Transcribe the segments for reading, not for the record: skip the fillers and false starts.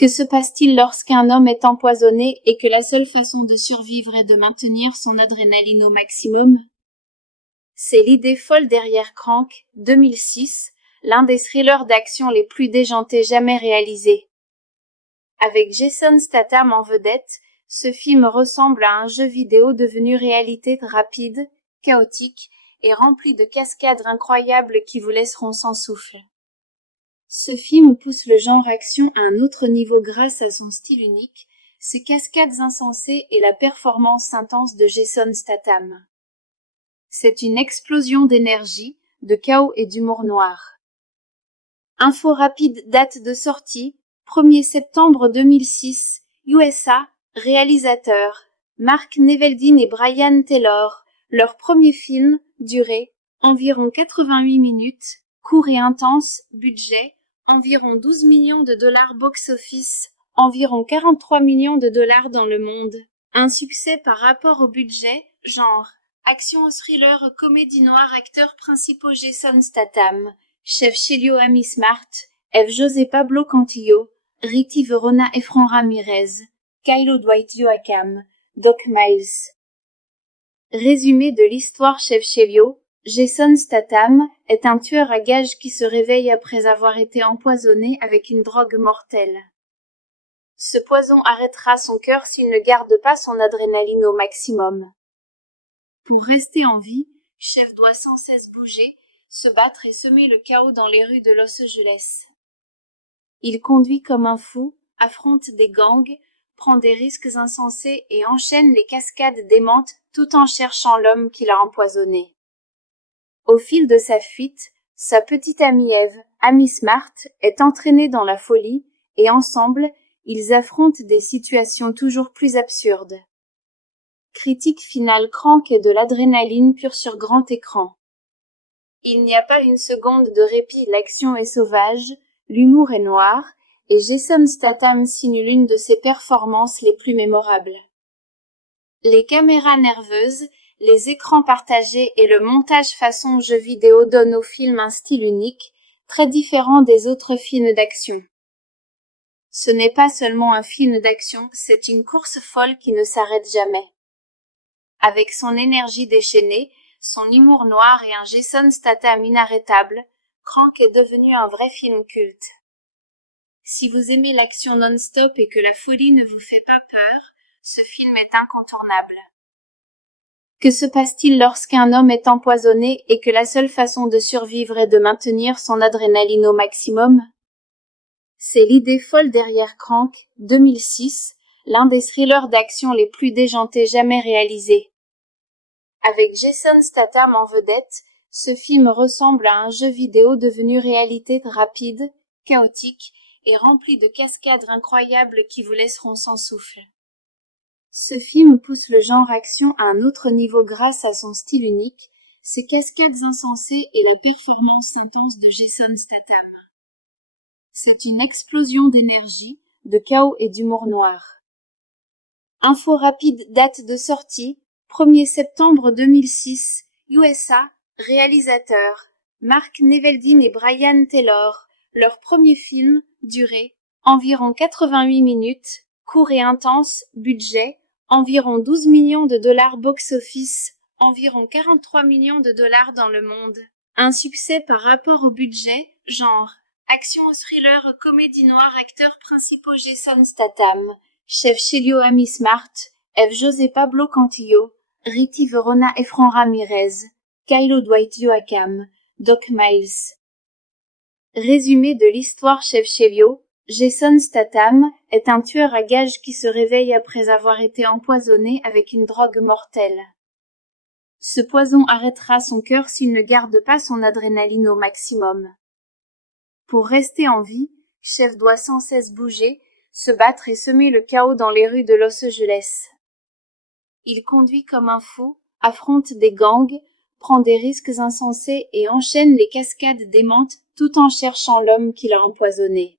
Que se passe-t-il lorsqu'un homme est empoisonné et que la seule façon de survivre est de maintenir son adrénaline au maximum? C'est l'idée folle derrière Crank, 2006, l'un des thrillers d'action les plus déjantés jamais réalisés. Avec Jason Statham en vedette, ce film ressemble à un jeu vidéo devenu réalité rapide, chaotique et rempli de cascades incroyables qui vous laisseront sans souffle. Ce film pousse le genre action à un autre niveau grâce à son style unique, ses cascades insensées et la performance intense de Jason Statham. C'est une explosion d'énergie, de chaos et d'humour noir. Info rapide, date de sortie, 1er septembre 2006, USA, réalisateurs, Mark Neveldine et Brian Taylor, leur premier film, durée, environ 88 minutes, court et intense, budget, environ 12 millions de dollars box-office, environ 43 millions de dollars dans le monde. Un succès par rapport au budget, genre, action thriller comédie noire acteurs principaux Jason Statham, Chef Chelio Amy Smart, Eve José Pablo Cantillo, Ricky Verona et Fran Ramirez, Kylo Dwight Yoakam, Doc Miles. Résumé de l'histoire Chef Chelio, Jason Statham est un tueur à gages qui se réveille après avoir été empoisonné avec une drogue mortelle. Ce poison arrêtera son cœur s'il ne garde pas son adrénaline au maximum. Pour rester en vie, Chef doit sans cesse bouger, se battre et semer le chaos dans les rues de Los Angeles. Il conduit comme un fou, affronte des gangs, prend des risques insensés et enchaîne les cascades démentes tout en cherchant l'homme qui l'a empoisonné. Au fil de sa fuite, sa petite amie Eve, Amy Smart, est entraînée dans la folie et ensemble, ils affrontent des situations toujours plus absurdes. Critique finale Crank est de l'adrénaline pure sur grand écran. Il n'y a pas une seconde de répit, l'action est sauvage, l'humour est noir, et Jason Statham signe l'une de ses performances les plus mémorables. Les caméras nerveuses, les écrans partagés et le montage façon jeu vidéo donnent au film un style unique, très différent des autres films d'action. Ce n'est pas seulement un film d'action, c'est une course folle qui ne s'arrête jamais. Avec son énergie déchaînée, son humour noir et un Jason Statham inarrêtable, Crank est devenu un vrai film culte. Si vous aimez l'action non-stop et que la folie ne vous fait pas peur, ce film est incontournable. Que se passe-t-il lorsqu'un homme est empoisonné et que la seule façon de survivre est de maintenir son adrénaline au maximum? C'est l'idée folle derrière Crank, 2006, l'un des thrillers d'action les plus déjantés jamais réalisés. Avec Jason Statham en vedette, ce film ressemble à un jeu vidéo devenu réalité rapide, chaotique et rempli de cascades incroyables qui vous laisseront sans souffle. Ce film pousse le genre action à un autre niveau grâce à son style unique, ses cascades insensées et la performance intense de Jason Statham. C'est une explosion d'énergie, de chaos et d'humour noir. Info rapide, date de sortie, 1er septembre 2006, USA, réalisateurs, Mark Neveldine et Brian Taylor, leur premier film, durée, environ 88 minutes, court et intense, budget, environ 12 millions de dollars box-office, environ 43 millions de dollars dans le monde. Un succès par rapport au budget, genre, action thriller comédie noire acteurs principaux Jason Statham, Chef Chelio Amy Smart, Eve José Pablo Cantillo, Ricky Verona et Fran Ramirez, Kylo Dwight Yoakam, Doc Miles. Résumé de l'histoire Chef Chelio, Jason Statham est un tueur à gages qui se réveille après avoir été empoisonné avec une drogue mortelle. Ce poison arrêtera son cœur s'il ne garde pas son adrénaline au maximum. Pour rester en vie, Chef doit sans cesse bouger, se battre et semer le chaos dans les rues de Los Angeles. Il conduit comme un fou, affronte des gangs, prend des risques insensés et enchaîne les cascades démentes tout en cherchant l'homme qui l'a empoisonné.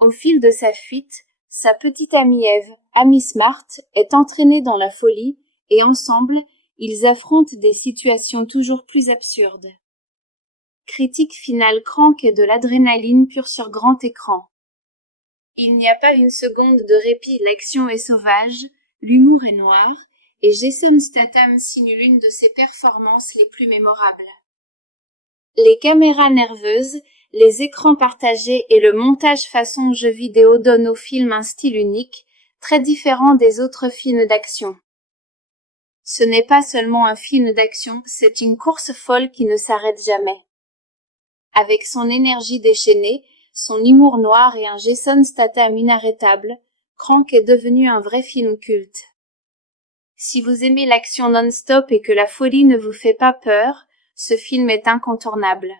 Au fil de sa fuite, sa petite amie Eve, Amy Smart, est entraînée dans la folie et ensemble, ils affrontent des situations toujours plus absurdes. Critique finale Crank est de l'adrénaline pure sur grand écran. Il n'y a pas une seconde de répit, l'action est sauvage, l'humour est noir, et Jason Statham signe l'une de ses performances les plus mémorables. Les caméras nerveuses, les écrans partagés et le montage façon jeu vidéo donnent au film un style unique, très différent des autres films d'action. Ce n'est pas seulement un film d'action, c'est une course folle qui ne s'arrête jamais. Avec son énergie déchaînée, son humour noir et un Jason Statham inarrêtable, Crank est devenu un vrai film culte. Si vous aimez l'action non-stop et que la folie ne vous fait pas peur, ce film est incontournable.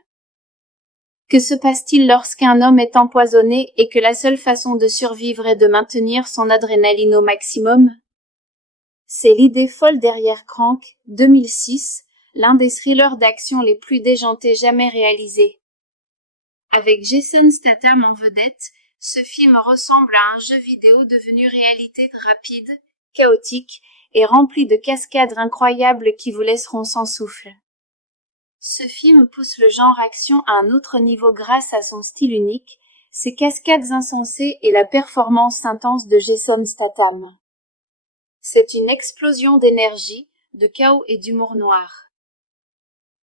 Que se passe-t-il lorsqu'un homme est empoisonné et que la seule façon de survivre est de maintenir son adrénaline au maximum? C'est l'idée folle derrière Crank, 2006, l'un des thrillers d'action les plus déjantés jamais réalisés. Avec Jason Statham en vedette, ce film ressemble à un jeu vidéo devenu réalité rapide, chaotique et rempli de cascades incroyables qui vous laisseront sans souffle. Ce film pousse le genre action à un autre niveau grâce à son style unique, ses cascades insensées et la performance intense de Jason Statham. C'est une explosion d'énergie, de chaos et d'humour noir.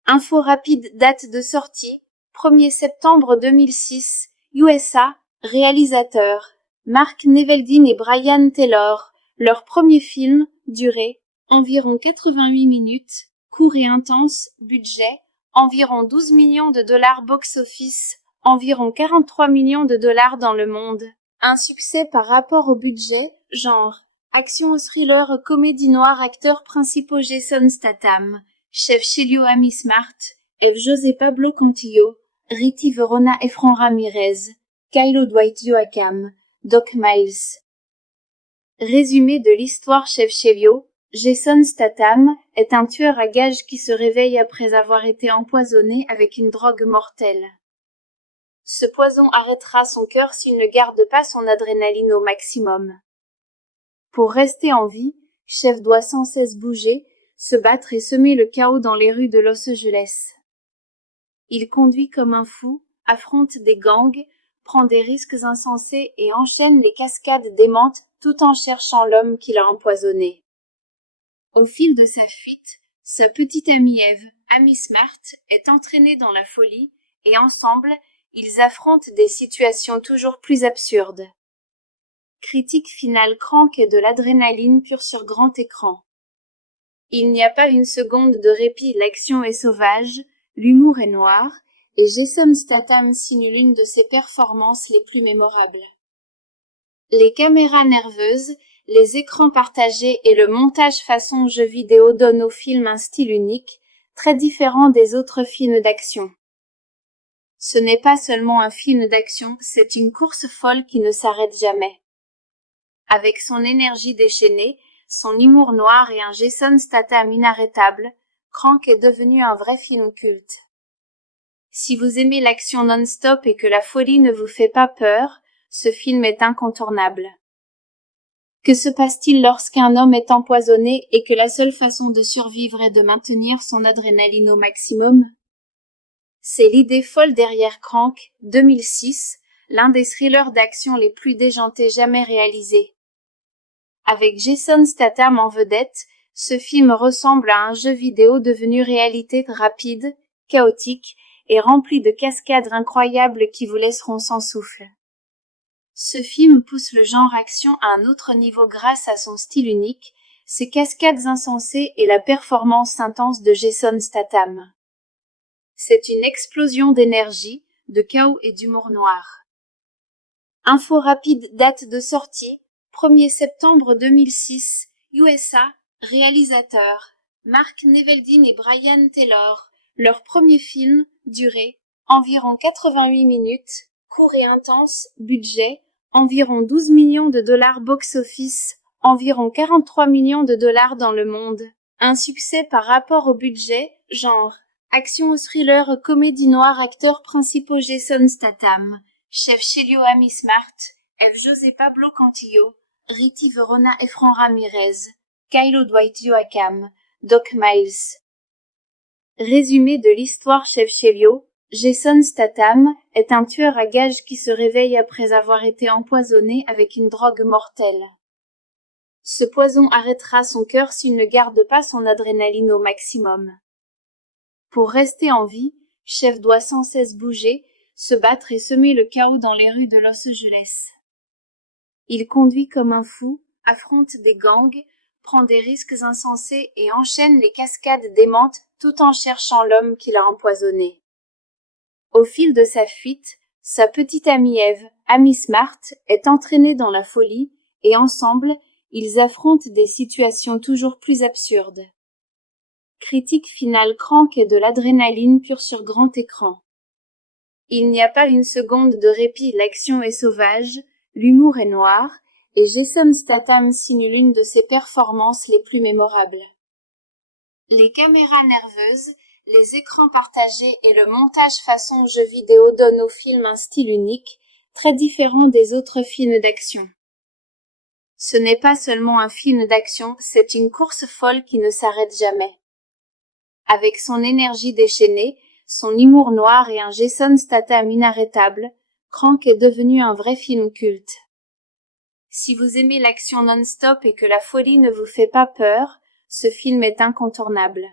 Info rapide, date de sortie, 1er septembre 2006, USA, réalisateurs, Mark Neveldine et Brian Taylor, leur premier film, durée, environ 88 minutes, court et intense, budget, environ 12 millions de dollars box-office, environ 43 millions de dollars dans le monde. Un succès par rapport au budget, genre, action thriller comédie noire acteurs principaux Jason Statham, chef Chelio Amy Smart, Eve José Pablo Contillo, Riti Verona Efron Ramirez, Kylo Dwight Joachim, Doc Miles. Résumé de l'histoire chef Chelio, Jason Statham est un tueur à gages qui se réveille après avoir été empoisonné avec une drogue mortelle. Ce poison arrêtera son cœur s'il ne garde pas son adrénaline au maximum. Pour rester en vie, Chef doit sans cesse bouger, se battre et semer le chaos dans les rues de Los Angeles. Il conduit comme un fou, affronte des gangs, prend des risques insensés et enchaîne les cascades démentes tout en cherchant l'homme qui l'a empoisonné. Au fil de sa fuite, sa petite amie Eve, Amy Smart, est entraînée dans la folie et ensemble, ils affrontent des situations toujours plus absurdes. Critique finale, Crank est de l'adrénaline pure sur grand écran. Il n'y a pas une seconde de répit, l'action est sauvage, l'humour est noir, et Jason Statham signe l'une de ses performances les plus mémorables. Les caméras nerveuses, les écrans partagés et le montage façon jeu vidéo donnent au film un style unique, très différent des autres films d'action. Ce n'est pas seulement un film d'action, c'est une course folle qui ne s'arrête jamais. Avec son énergie déchaînée, son humour noir et un Jason Statham inarrêtable, Crank est devenu un vrai film culte. Si vous aimez l'action non-stop et que la folie ne vous fait pas peur, ce film est incontournable. Que se passe-t-il lorsqu'un homme est empoisonné et que la seule façon de survivre est de maintenir son adrénaline au maximum? C'est l'idée folle derrière Crank, 2006, l'un des thrillers d'action les plus déjantés jamais réalisés. Avec Jason Statham en vedette, ce film ressemble à un jeu vidéo devenu réalité rapide, chaotique et rempli de cascades incroyables qui vous laisseront sans souffle. Ce film pousse le genre action à un autre niveau grâce à son style unique, ses cascades insensées et la performance intense de Jason Statham. C'est une explosion d'énergie, de chaos et d'humour noir. Info rapide, date de sortie, 1er septembre 2006, USA, réalisateurs, Mark Neveldine et Brian Taylor, leur premier film, durée, environ 88 minutes, court et intense, budget, environ 12 millions de dollars box-office, environ 43 millions de dollars dans le monde. Un succès par rapport au budget, genre, action thriller comédie noire acteurs principaux Jason Statham, chef Chelio Amy Smart, Eve José Pablo Contillo, Riti Verona Efron Ramirez, Kylo Dwight Joachim, Doc Miles. Résumé de l'histoire chef Chelio, Jason Statham est un tueur à gages qui se réveille après avoir été empoisonné avec une drogue mortelle. Ce poison arrêtera son cœur s'il ne garde pas son adrénaline au maximum. Pour rester en vie, Chef doit sans cesse bouger, se battre et semer le chaos dans les rues de Los Angeles. Il conduit comme un fou, affronte des gangs, prend des risques insensés et enchaîne les cascades démentes tout en cherchant l'homme qui l'a empoisonné. Au fil de sa fuite, sa petite amie Eve, Amy Smart, est entraînée dans la folie et ensemble, ils affrontent des situations toujours plus absurdes. Critique finale crank et de l'adrénaline pure sur grand écran. Il n'y a pas une seconde de répit, l'action est sauvage, l'humour est noir, et Jason Statham signe l'une de ses performances les plus mémorables. Les caméras nerveuses, les écrans partagés et le montage façon jeu vidéo donnent au film un style unique, très différent des autres films d'action. Ce n'est pas seulement un film d'action, c'est une course folle qui ne s'arrête jamais. Avec son énergie déchaînée, son humour noir et un Jason Statham inarrêtable, Crank est devenu un vrai film culte. Si vous aimez l'action non-stop et que la folie ne vous fait pas peur, ce film est incontournable.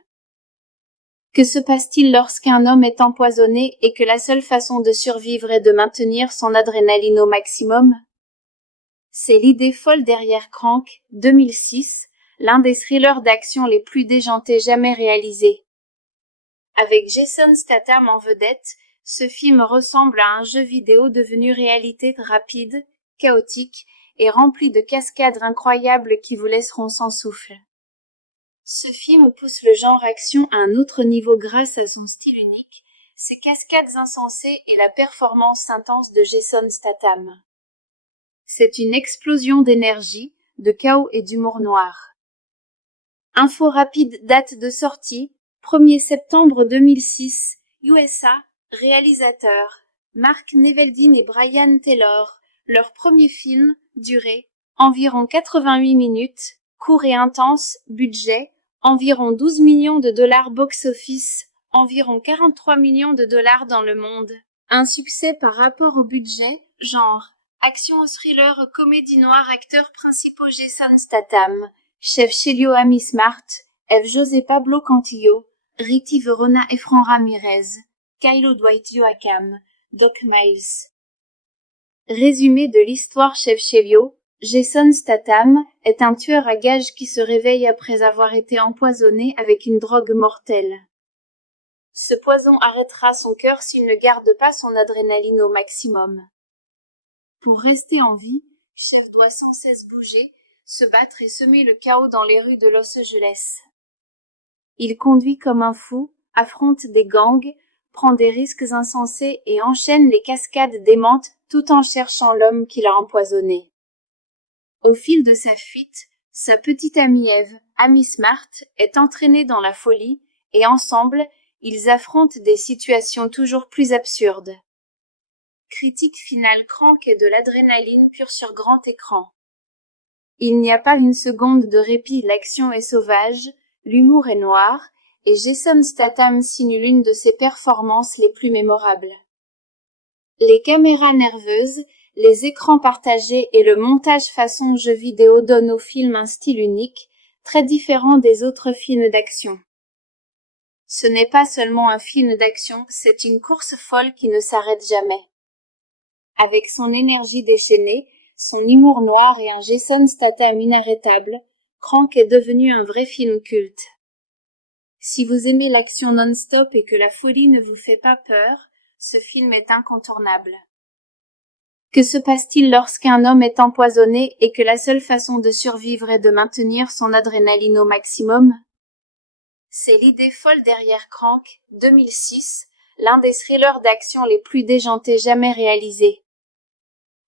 Que se passe-t-il lorsqu'un homme est empoisonné et que la seule façon de survivre est de maintenir son adrénaline au maximum? C'est l'idée folle derrière Crank, 2006, l'un des thrillers d'action les plus déjantés jamais réalisés. Avec Jason Statham en vedette, ce film ressemble à un jeu vidéo devenu réalité rapide, chaotique et rempli de cascades incroyables qui vous laisseront sans souffle. Ce film pousse le genre action à un autre niveau grâce à son style unique, ses cascades insensées et la performance intense de Jason Statham. C'est une explosion d'énergie, de chaos et d'humour noir. Info rapide, date de sortie, 1er septembre 2006, USA, réalisateurs, Mark Neveldine et Brian Taylor, leur premier film, durée, environ 88 minutes, court et intense, budget, environ 12 millions de dollars box-office, environ 43 millions de dollars dans le monde. Un succès par rapport au budget, genre, action thriller comédie noire acteurs principaux Jason Statham, Chef Chelio Amy Smart, Eve José Pablo Cantillo, Ricky Verona et Fran Ramirez, Kylo Dwight Yoakam, Doc Miles. Résumé de l'histoire Chef Chelio, Jason Statham est un tueur à gages qui se réveille après avoir été empoisonné avec une drogue mortelle. Ce poison arrêtera son cœur s'il ne garde pas son adrénaline au maximum. Pour rester en vie, Chef doit sans cesse bouger, se battre et semer le chaos dans les rues de Los Angeles. Il conduit comme un fou, affronte des gangs, prend des risques insensés et enchaîne les cascades démentes tout en cherchant l'homme qui l'a empoisonné. Au fil de sa fuite, sa petite amie Eve, Amy Smart, est entraînée dans la folie et ensemble, ils affrontent des situations toujours plus absurdes. Critique finale crank et de l'adrénaline pure sur grand écran. Il n'y a pas une seconde de répit, l'action est sauvage, l'humour est noir, et Jason Statham signe l'une de ses performances les plus mémorables. Les caméras nerveuses, les écrans partagés et le montage façon jeu vidéo donnent au film un style unique, très différent des autres films d'action. Ce n'est pas seulement un film d'action, c'est une course folle qui ne s'arrête jamais. Avec son énergie déchaînée, son humour noir et un Jason Statham inarrêtable, Crank est devenu un vrai film culte. Si vous aimez l'action non-stop et que la folie ne vous fait pas peur, ce film est incontournable. Que se passe-t-il lorsqu'un homme est empoisonné et que la seule façon de survivre est de maintenir son adrénaline au maximum? C'est l'idée folle derrière Crank, 2006, l'un des thrillers d'action les plus déjantés jamais réalisés.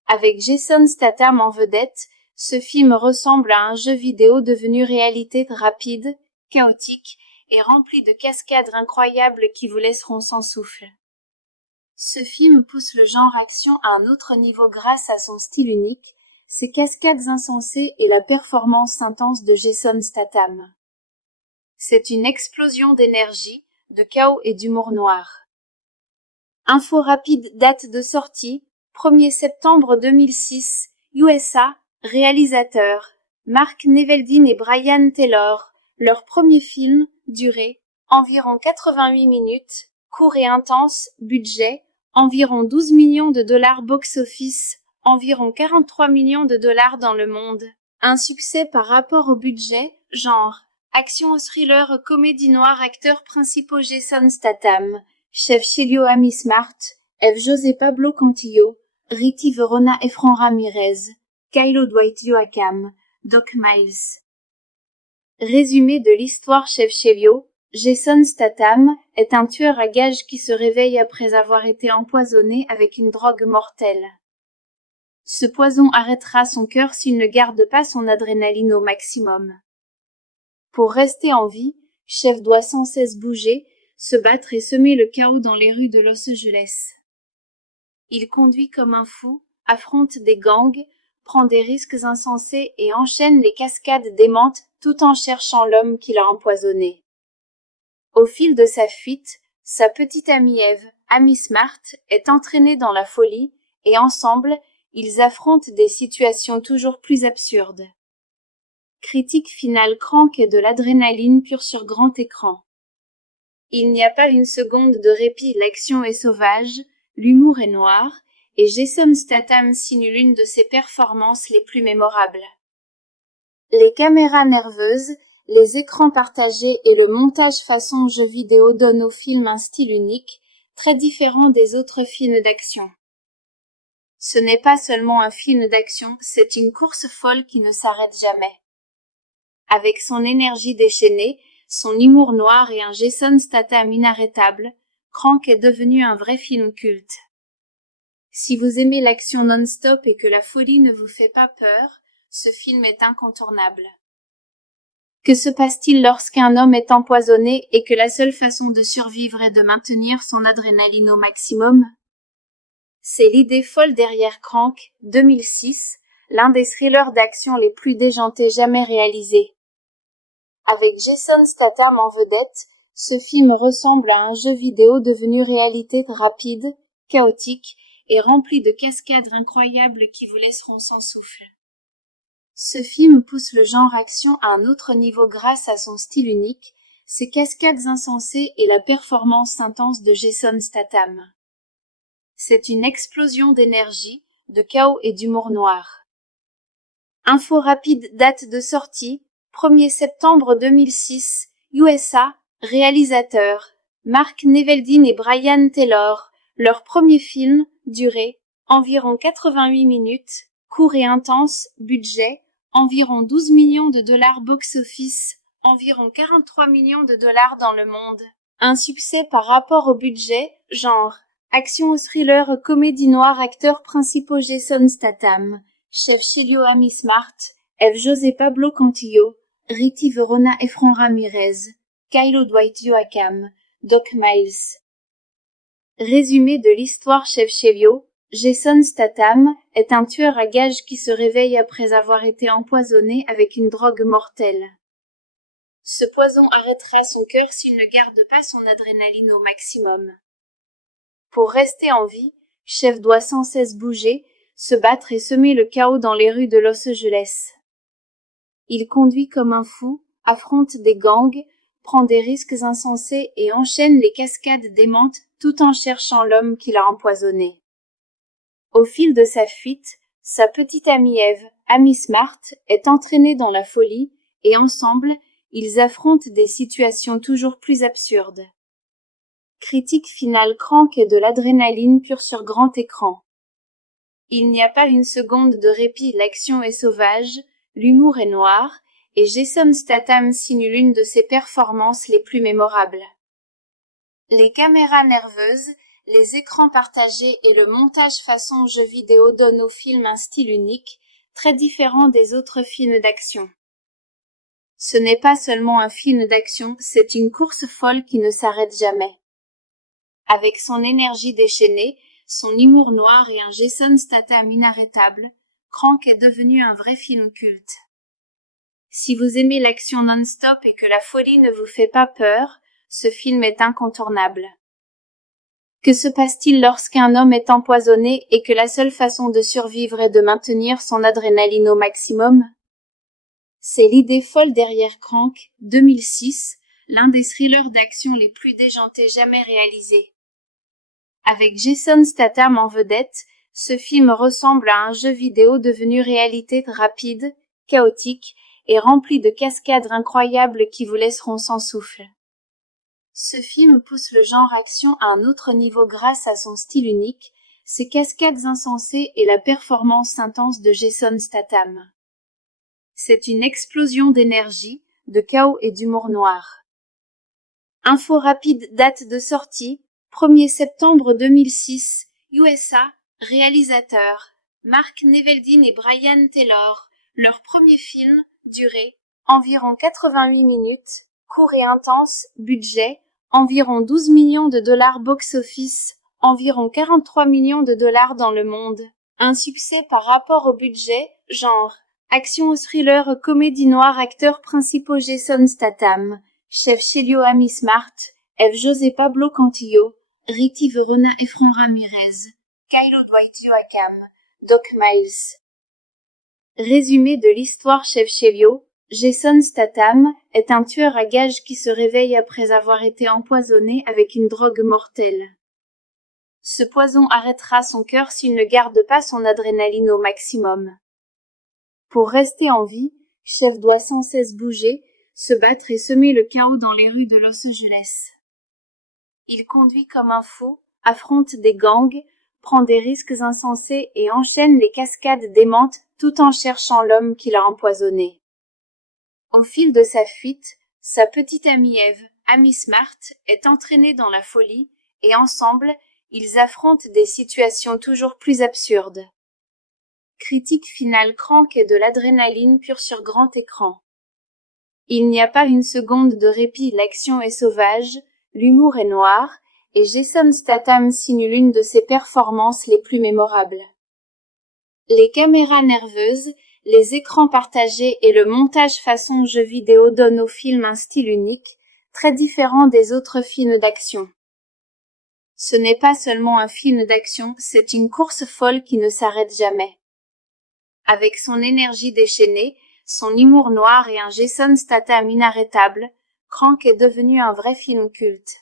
Avec Jason Statham en vedette, ce film ressemble à un jeu vidéo devenu réalité rapide, chaotique et rempli de cascades incroyables qui vous laisseront sans souffle. Ce film pousse le genre action à un autre niveau grâce à son style unique, ses cascades insensées et la performance intense de Jason Statham. C'est une explosion d'énergie, de chaos et d'humour noir. Info rapide, date de sortie, 1er septembre 2006, USA, réalisateurs, Mark Neveldine et Brian Taylor, leur premier film, durée, environ 88 minutes, court et intense, budget, environ 12 millions de dollars box-office, environ 43 millions de dollars dans le monde. Un succès par rapport au budget, genre, action thriller comédie noire acteurs principaux Jason Statham, Chef Chilio Amy Smart, F. José Pablo Cantillo, Ricky Verona et Fran Ramirez, Kylo Dwight Yoakam, Doc Miles. Résumé de l'histoire Chef Chilio, Jason Statham est un tueur à gages qui se réveille après avoir été empoisonné avec une drogue mortelle. Ce poison arrêtera son cœur s'il ne garde pas son adrénaline au maximum. Pour rester en vie, Chef doit sans cesse bouger, se battre et semer le chaos dans les rues de Los Angeles. Il conduit comme un fou, affronte des gangs, prend des risques insensés et enchaîne les cascades démentes tout en cherchant l'homme qui l'a empoisonné. Au fil de sa fuite, sa petite amie Eve, Amy Smart, est entraînée dans la folie et ensemble, ils affrontent des situations toujours plus absurdes. Critique finale, Crank et de l'adrénaline pure sur grand écran. Il n'y a pas une seconde de répit, l'action est sauvage, l'humour est noir, et Jason Statham signe l'une de ses performances les plus mémorables. Les caméras nerveuses, les écrans partagés et le montage façon jeu vidéo donnent au film un style unique, très différent des autres films d'action. Ce n'est pas seulement un film d'action, c'est une course folle qui ne s'arrête jamais. Avec son énergie déchaînée, son humour noir et un Jason Statham inarrêtable, Crank est devenu un vrai film culte. Si vous aimez l'action non-stop et que la folie ne vous fait pas peur, ce film est incontournable. Que se passe-t-il lorsqu'un homme est empoisonné et que la seule façon de survivre est de maintenir son adrénaline au maximum? C'est l'idée folle derrière Crank, 2006, l'un des thrillers d'action les plus déjantés jamais réalisés. Avec Jason Statham en vedette, ce film ressemble à un jeu vidéo devenu réalité rapide, chaotique et rempli de cascades incroyables qui vous laisseront sans souffle. Ce film pousse le genre action à un autre niveau grâce à son style unique, ses cascades insensées et la performance intense de Jason Statham. C'est une explosion d'énergie, de chaos et d'humour noir. Info rapide, date de sortie, 1er septembre 2006, USA, réalisateurs, Mark Neveldine et Brian Taylor, leur premier film, durée, environ 88 minutes, court et intense, budget, environ 12 millions de dollars box-office, environ 43 millions de dollars dans le monde. Un succès par rapport au budget, genre, action thriller comédie noire acteurs principaux Jason Statham, Chef Chilio Amy Smart, F. José Pablo Cantillo, Ricky Verona et Fran Ramirez, Kylo Dwight Yoakam, Doc Miles. Résumé de l'histoire Chef Chilio, Jason Statham est un tueur à gages qui se réveille après avoir été empoisonné avec une drogue mortelle. Ce poison arrêtera son cœur s'il ne garde pas son adrénaline au maximum. Pour rester en vie, Chef doit sans cesse bouger, se battre et semer le chaos dans les rues de Los Angeles. Il conduit comme un fou, affronte des gangs, prend des risques insensés et enchaîne les cascades démentes tout en cherchant l'homme qui l'a empoisonné. Au fil de sa fuite, sa petite amie Eve, Amy Smart, est entraînée dans la folie et ensemble, ils affrontent des situations toujours plus absurdes. Critique finale, Crank et de l'adrénaline pure sur grand écran. Il n'y a pas une seconde de répit, l'action est sauvage, l'humour est noir, et Jason Statham signe l'une de ses performances les plus mémorables. Les caméras nerveuses, les écrans partagés et le montage façon jeu vidéo donnent au film un style unique, très différent des autres films d'action. Ce n'est pas seulement un film d'action, c'est une course folle qui ne s'arrête jamais. Avec son énergie déchaînée, son humour noir et un Jason Statham inarrêtable, Crank est devenu un vrai film culte. Si vous aimez l'action non-stop et que la folie ne vous fait pas peur, ce film est incontournable. Que se passe-t-il lorsqu'un homme est empoisonné et que la seule façon de survivre est de maintenir son adrénaline au maximum? C'est l'idée folle derrière Crank, 2006, l'un des thrillers d'action les plus déjantés jamais réalisés. Avec Jason Statham en vedette, ce film ressemble à un jeu vidéo devenu réalité rapide, chaotique et rempli de cascades incroyables qui vous laisseront sans souffle. Ce film pousse le genre action à un autre niveau grâce à son style unique, ses cascades insensées et la performance intense de Jason Statham. C'est une explosion d'énergie, de chaos et d'humour noir. Info rapide, date de sortie, 1er septembre 2006, USA, réalisateurs, Mark Neveldine et Brian Taylor, leur premier film, durée, environ 88 minutes, court et intense, budget, environ 12 millions de dollars box-office, environ 43 millions de dollars dans le monde. Un succès par rapport au budget, genre, action thriller comédie noire acteurs principaux Jason Statham, chef Chelio Amy Smart, F. José Pablo Cantillo, Ricky Verona et Fran Ramirez, Kylo Dwight Yoakam, Doc Miles. Résumé de l'histoire chef Chelio, Jason Statham est un tueur à gages qui se réveille après avoir été empoisonné avec une drogue mortelle. Ce poison arrêtera son cœur s'il ne garde pas son adrénaline au maximum. Pour rester en vie, Chef doit sans cesse bouger, se battre et semer le chaos dans les rues de Los Angeles. Il conduit comme un fou, affronte des gangs, prend des risques insensés et enchaîne les cascades démentes tout en cherchant l'homme qui l'a empoisonné. Au fil de sa fuite, sa petite amie Eve, Amy Smart, est entraînée dans la folie et ensemble, ils affrontent des situations toujours plus absurdes. Critique finale Crank est de l'adrénaline pure sur grand écran. Il n'y a pas une seconde de répit, l'action est sauvage, l'humour est noir, et Jason Statham signe l'une de ses performances les plus mémorables. Les caméras nerveuses, les écrans partagés et le montage façon jeu vidéo donnent au film un style unique, très différent des autres films d'action. Ce n'est pas seulement un film d'action, c'est une course folle qui ne s'arrête jamais. Avec son énergie déchaînée, son humour noir et un Jason Statham inarrêtable, Crank est devenu un vrai film culte.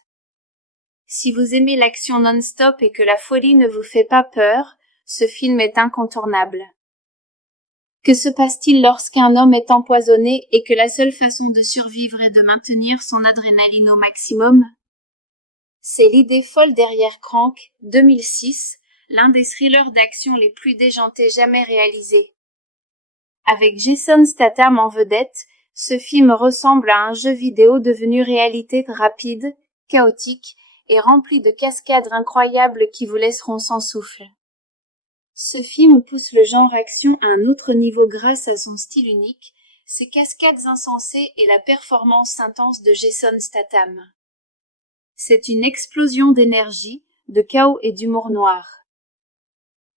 Si vous aimez l'action non-stop et que la folie ne vous fait pas peur, ce film est incontournable. Que se passe-t-il lorsqu'un homme est empoisonné et que la seule façon de survivre est de maintenir son adrénaline au maximum? C'est l'idée folle derrière Crank, 2006, l'un des thrillers d'action les plus déjantés jamais réalisés. Avec Jason Statham en vedette, ce film ressemble à un jeu vidéo devenu réalité rapide, chaotique et rempli de cascades incroyables qui vous laisseront sans souffle. Ce film pousse le genre action à un autre niveau grâce à son style unique, ses cascades insensées et la performance intense de Jason Statham. C'est une explosion d'énergie, de chaos et d'humour noir.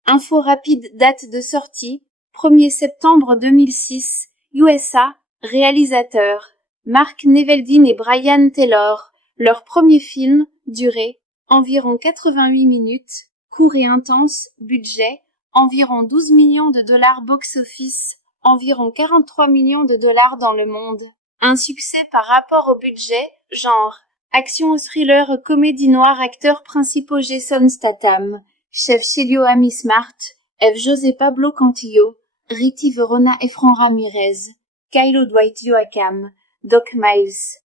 Info rapide, date de sortie, 1er septembre 2006, USA, réalisateurs, Mark Neveldine et Brian Taylor, leur premier film, durée, environ 88 minutes, court et intense, budget, environ 12 millions de dollars box-office, environ 43 millions de dollars dans le monde. Un succès par rapport au budget, genre, action thriller comédie noire acteurs principaux Jason Statham, chef Chelio Amy Smart, F. José Pablo Cantillo, Ricky Verona et Fran Ramirez, Kylo Dwight Yoakam, Doc Miles.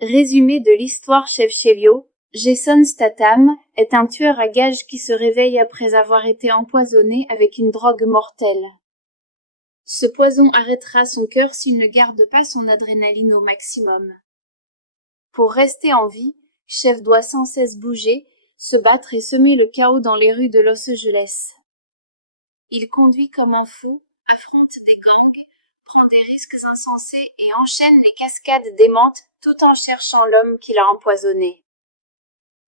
Résumé de l'histoire chef Chelio, Jason Statham est un tueur à gages qui se réveille après avoir été empoisonné avec une drogue mortelle. Ce poison arrêtera son cœur s'il ne garde pas son adrénaline au maximum. Pour rester en vie, Chef doit sans cesse bouger, se battre et semer le chaos dans les rues de Los Angeles. Il conduit comme un fou, affronte des gangs, prend des risques insensés et enchaîne les cascades démentes tout en cherchant l'homme qui l'a empoisonné.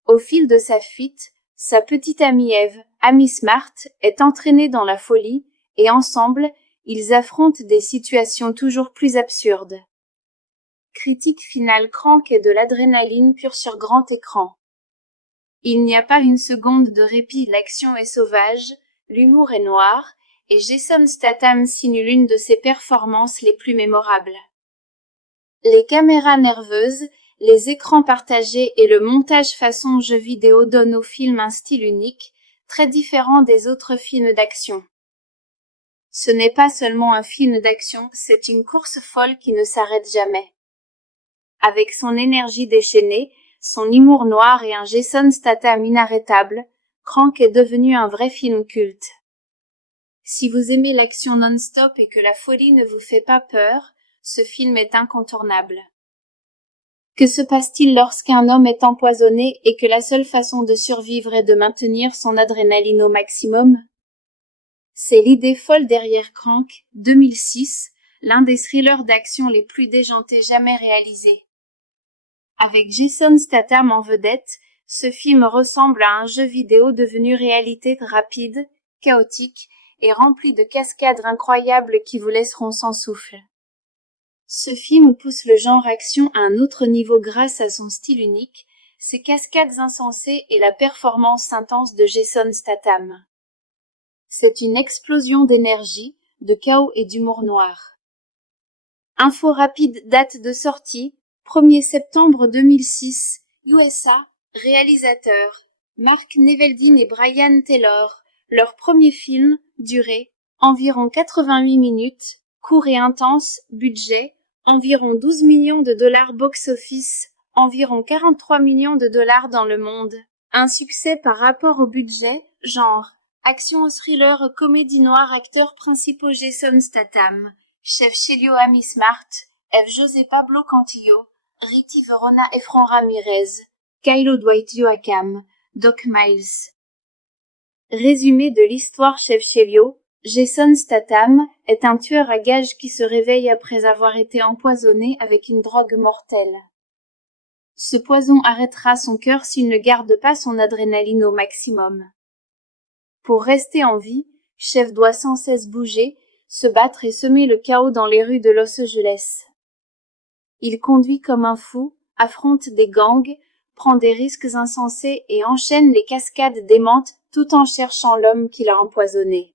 Au fil de sa fuite, sa petite amie Eve, Amy Smart, est entraînée dans la folie et ensemble, ils affrontent des situations toujours plus absurdes. Critique finale Crank est de l'adrénaline pure sur grand écran. Il n'y a pas une seconde de répit, l'action est sauvage, l'humour est noir, et Jason Statham signe l'une de ses performances les plus mémorables. Les caméras nerveuses, les écrans partagés et le montage façon jeu vidéo donnent au film un style unique, très différent des autres films d'action. Ce n'est pas seulement un film d'action, c'est une course folle qui ne s'arrête jamais. Avec son énergie déchaînée, son humour noir et un Jason Statham inarrêtable, Crank est devenu un vrai film culte. Si vous aimez l'action non-stop et que la folie ne vous fait pas peur, ce film est incontournable. Que se passe-t-il lorsqu'un homme est empoisonné et que la seule façon de survivre est de maintenir son adrénaline au maximum? C'est l'idée folle derrière Crank, 2006, l'un des thrillers d'action les plus déjantés jamais réalisés. Avec Jason Statham en vedette, ce film ressemble à un jeu vidéo devenu réalité rapide, chaotique et rempli de cascades incroyables qui vous laisseront sans souffle. Ce film pousse le genre action à un autre niveau grâce à son style unique, ses cascades insensées et la performance intense de Jason Statham. C'est une explosion d'énergie, de chaos et d'humour noir. Info rapide, date de sortie, 1er septembre 2006, USA, réalisateurs, Mark Neveldine et Brian Taylor, leur premier film, durée, environ 88 minutes, court et intense, budget, environ 12 millions de dollars box-office, environ 43 millions de dollars dans le monde. Un succès par rapport au budget, genre, action thriller comédie noire acteurs principaux Jason Statham, chef Chelio Amy Smart, F. José Pablo Cantillo, Riti Verona Efron Ramirez, Kylo Dwight Yoakam, Doc Miles. Résumé de l'histoire chef Chelio, Jason Statham est un tueur à gages qui se réveille après avoir été empoisonné avec une drogue mortelle. Ce poison arrêtera son cœur s'il ne garde pas son adrénaline au maximum. Pour rester en vie, Chef doit sans cesse bouger, se battre et semer le chaos dans les rues de Los Angeles. Il conduit comme un fou, affronte des gangs, prend des risques insensés et enchaîne les cascades démentes tout en cherchant l'homme qui l'a empoisonné.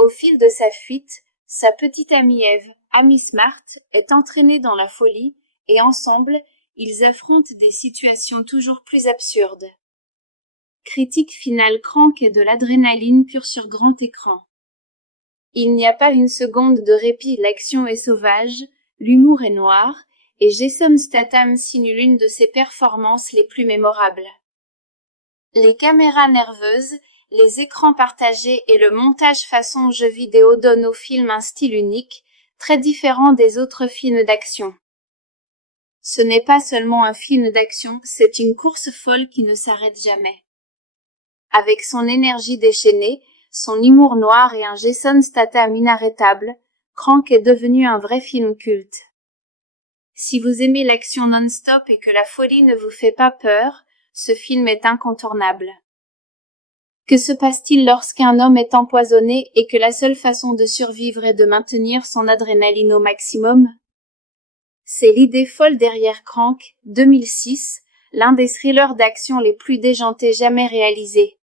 Au fil de sa fuite, sa petite amie Eve, Amy Smart, est entraînée dans la folie et ensemble, ils affrontent des situations toujours plus absurdes. Critique finale, Crank est de l'adrénaline pure sur grand écran. Il n'y a pas une seconde de répit, l'action est sauvage, l'humour est noir, et Jason Statham signe l'une de ses performances les plus mémorables. Les caméras nerveuses, les écrans partagés et le montage façon jeu vidéo donnent au film un style unique, très différent des autres films d'action. Ce n'est pas seulement un film d'action, c'est une course folle qui ne s'arrête jamais. Avec son énergie déchaînée, son humour noir et un Jason Statham inarrêtable, Crank est devenu un vrai film culte. Si vous aimez l'action non-stop et que la folie ne vous fait pas peur, ce film est incontournable. Que se passe-t-il lorsqu'un homme est empoisonné et que la seule façon de survivre est de maintenir son adrénaline au maximum? C'est l'idée folle derrière Crank, 2006, l'un des thrillers d'action les plus déjantés jamais réalisés.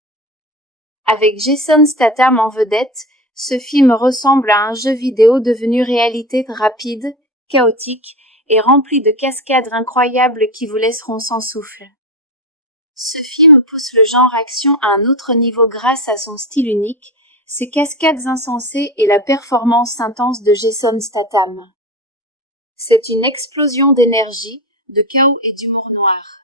Avec Jason Statham en vedette, ce film ressemble à un jeu vidéo devenu réalité rapide, chaotique et rempli de cascades incroyables qui vous laisseront sans souffle. Ce film pousse le genre action à un autre niveau grâce à son style unique, ses cascades insensées et la performance intense de Jason Statham. C'est une explosion d'énergie, de chaos et d'humour noir.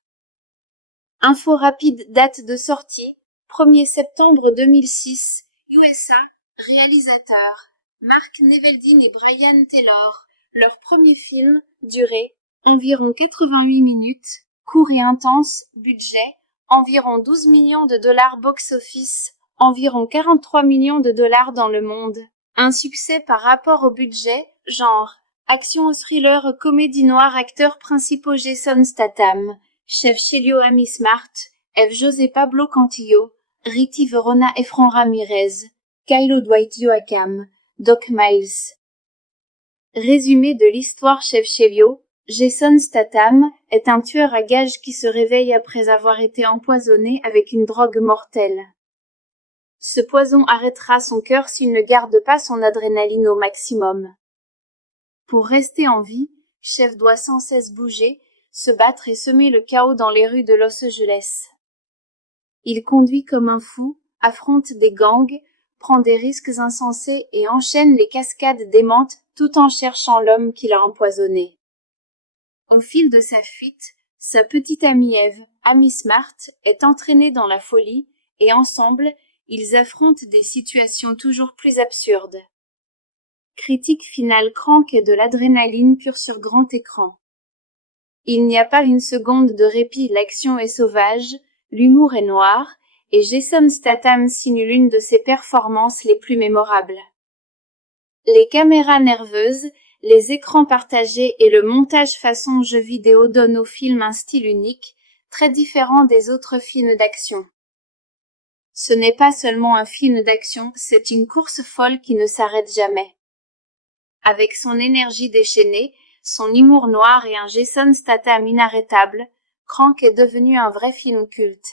Info rapide, date de sortie, 1er septembre 2006, USA, réalisateurs, Mark Neveldine et Brian Taylor, leur premier film, durée, environ 88 minutes, court et intense, budget, environ 12 millions de dollars box-office, environ 43 millions de dollars dans le monde. Un succès par rapport au budget, genre, action thriller comédie noire acteurs principaux Jason Statham, chef Chelio Amy Smart, F. José Pablo Cantillo, Riti Verona Efron Ramirez, Kylo Dwight Yoakam, Doc Miles. Résumé de l'histoire chef Chelio, Jason Statham est un tueur à gages qui se réveille après avoir été empoisonné avec une drogue mortelle. Ce poison arrêtera son cœur s'il ne garde pas son adrénaline au maximum. Pour rester en vie, Chef doit sans cesse bouger, se battre et semer le chaos dans les rues de Los Angeles. Il conduit comme un fou, affronte des gangs, prend des risques insensés et enchaîne les cascades démentes tout en cherchant l'homme qui l'a empoisonné. Au fil de sa fuite, sa petite amie Eve, Amy Smart, est entraînée dans la folie et ensemble, ils affrontent des situations toujours plus absurdes. Critique finale Crank est de l'adrénaline pure sur grand écran. Il n'y a pas une seconde de répit, l'action est sauvage, l'humour est noir, et Jason Statham signe l'une de ses performances les plus mémorables. Les caméras nerveuses, les écrans partagés et le montage façon jeu vidéo donnent au film un style unique, très différent des autres films d'action. Ce n'est pas seulement un film d'action, c'est une course folle qui ne s'arrête jamais. Avec son énergie déchaînée, son humour noir et un Jason Statham inarrêtable, Crank est devenu un vrai film culte.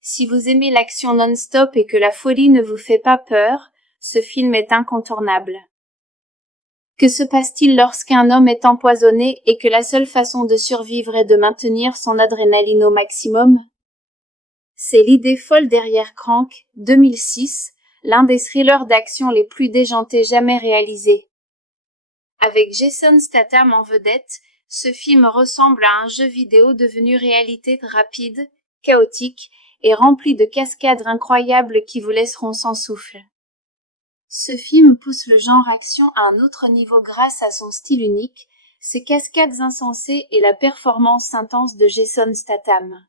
Si vous aimez l'action non-stop et que la folie ne vous fait pas peur, ce film est incontournable. Que se passe-t-il lorsqu'un homme est empoisonné et que la seule façon de survivre est de maintenir son adrénaline au maximum? C'est l'idée folle derrière Crank, 2006, l'un des thrillers d'action les plus déjantés jamais réalisés. Avec Jason Statham en vedette, ce film ressemble à un jeu vidéo devenu réalité rapide, chaotique et rempli de cascades incroyables qui vous laisseront sans souffle. Ce film pousse le genre action à un autre niveau grâce à son style unique, ses cascades insensées et la performance intense de Jason Statham.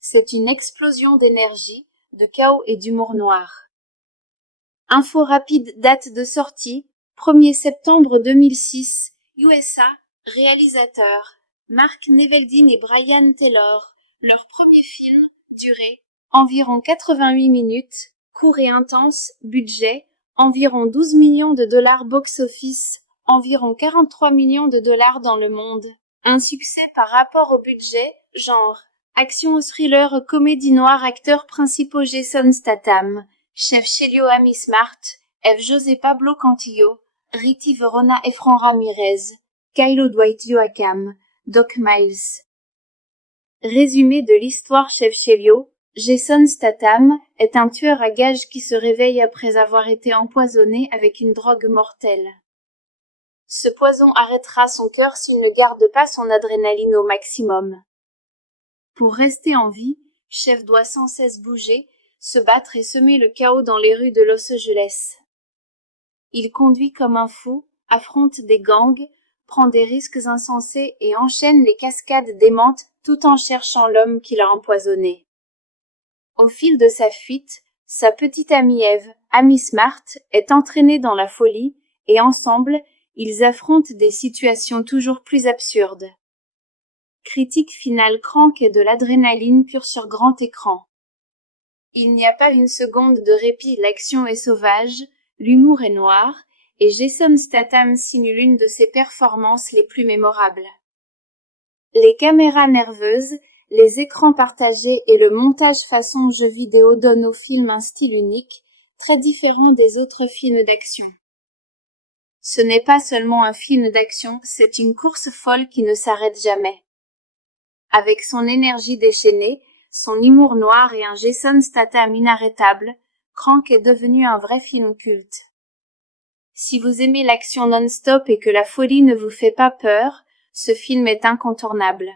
C'est une explosion d'énergie, de chaos et d'humour noir. Info rapide, date de sortie, 1er septembre 2006, USA, réalisateurs, Mark Neveldine et Brian Taylor, leur premier film, durée, environ 88 minutes, court et intense, budget, environ 12 millions de dollars box-office, environ 43 millions de dollars dans le monde. Un succès par rapport au budget, genre, action thriller comédie noire acteurs principaux Jason Statham, Chef Chelio Amy Smart, Eve José Pablo Cantillo, Riti Verona Efron Ramirez, Kylo Dwight Yoakam, Doc Miles. Résumé de l'histoire Chef Chelio, Jason Statham est un tueur à gages qui se réveille après avoir été empoisonné avec une drogue mortelle. Ce poison arrêtera son cœur s'il ne garde pas son adrénaline au maximum. Pour rester en vie, Chef doit sans cesse bouger, se battre et semer le chaos dans les rues de Los Angeles. Il conduit comme un fou, affronte des gangs, prend des risques insensés et enchaîne les cascades démentes tout en cherchant l'homme qui l'a empoisonné. Au fil de sa fuite, sa petite amie Eve, Amy Smart, est entraînée dans la folie et ensemble, ils affrontent des situations toujours plus absurdes. Critique finale Crank est de l'adrénaline pure sur grand écran. Il n'y a pas une seconde de répit, l'action est sauvage, l'humour est noir, et Jason Statham signe l'une de ses performances les plus mémorables. Les caméras nerveuses, les écrans partagés et le montage façon jeu vidéo donnent au film un style unique, très différent des autres films d'action. Ce n'est pas seulement un film d'action, c'est une course folle qui ne s'arrête jamais. Avec son énergie déchaînée, son humour noir et un Jason Statham inarrêtable, Crank est devenu un vrai film culte. Si vous aimez l'action non-stop et que la folie ne vous fait pas peur, ce film est incontournable.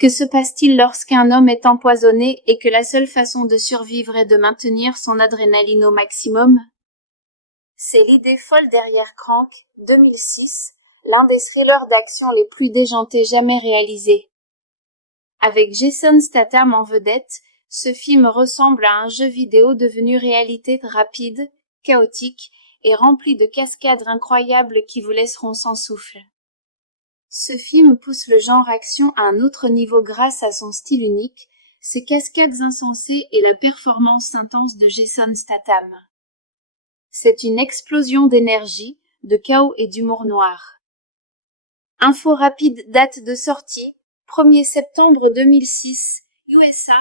Que se passe-t-il lorsqu'un homme est empoisonné et que la seule façon de survivre est de maintenir son adrénaline au maximum? C'est l'idée folle derrière Crank, 2006, l'un des thrillers d'action les plus déjantés jamais réalisés. Avec Jason Statham en vedette, ce film ressemble à un jeu vidéo devenu réalité rapide, chaotique et rempli de cascades incroyables qui vous laisseront sans souffle. Ce film pousse le genre action à un autre niveau grâce à son style unique, ses cascades insensées et la performance intense de Jason Statham. C'est une explosion d'énergie, de chaos et d'humour noir. Info rapide, date de sortie, 1er septembre 2006, USA,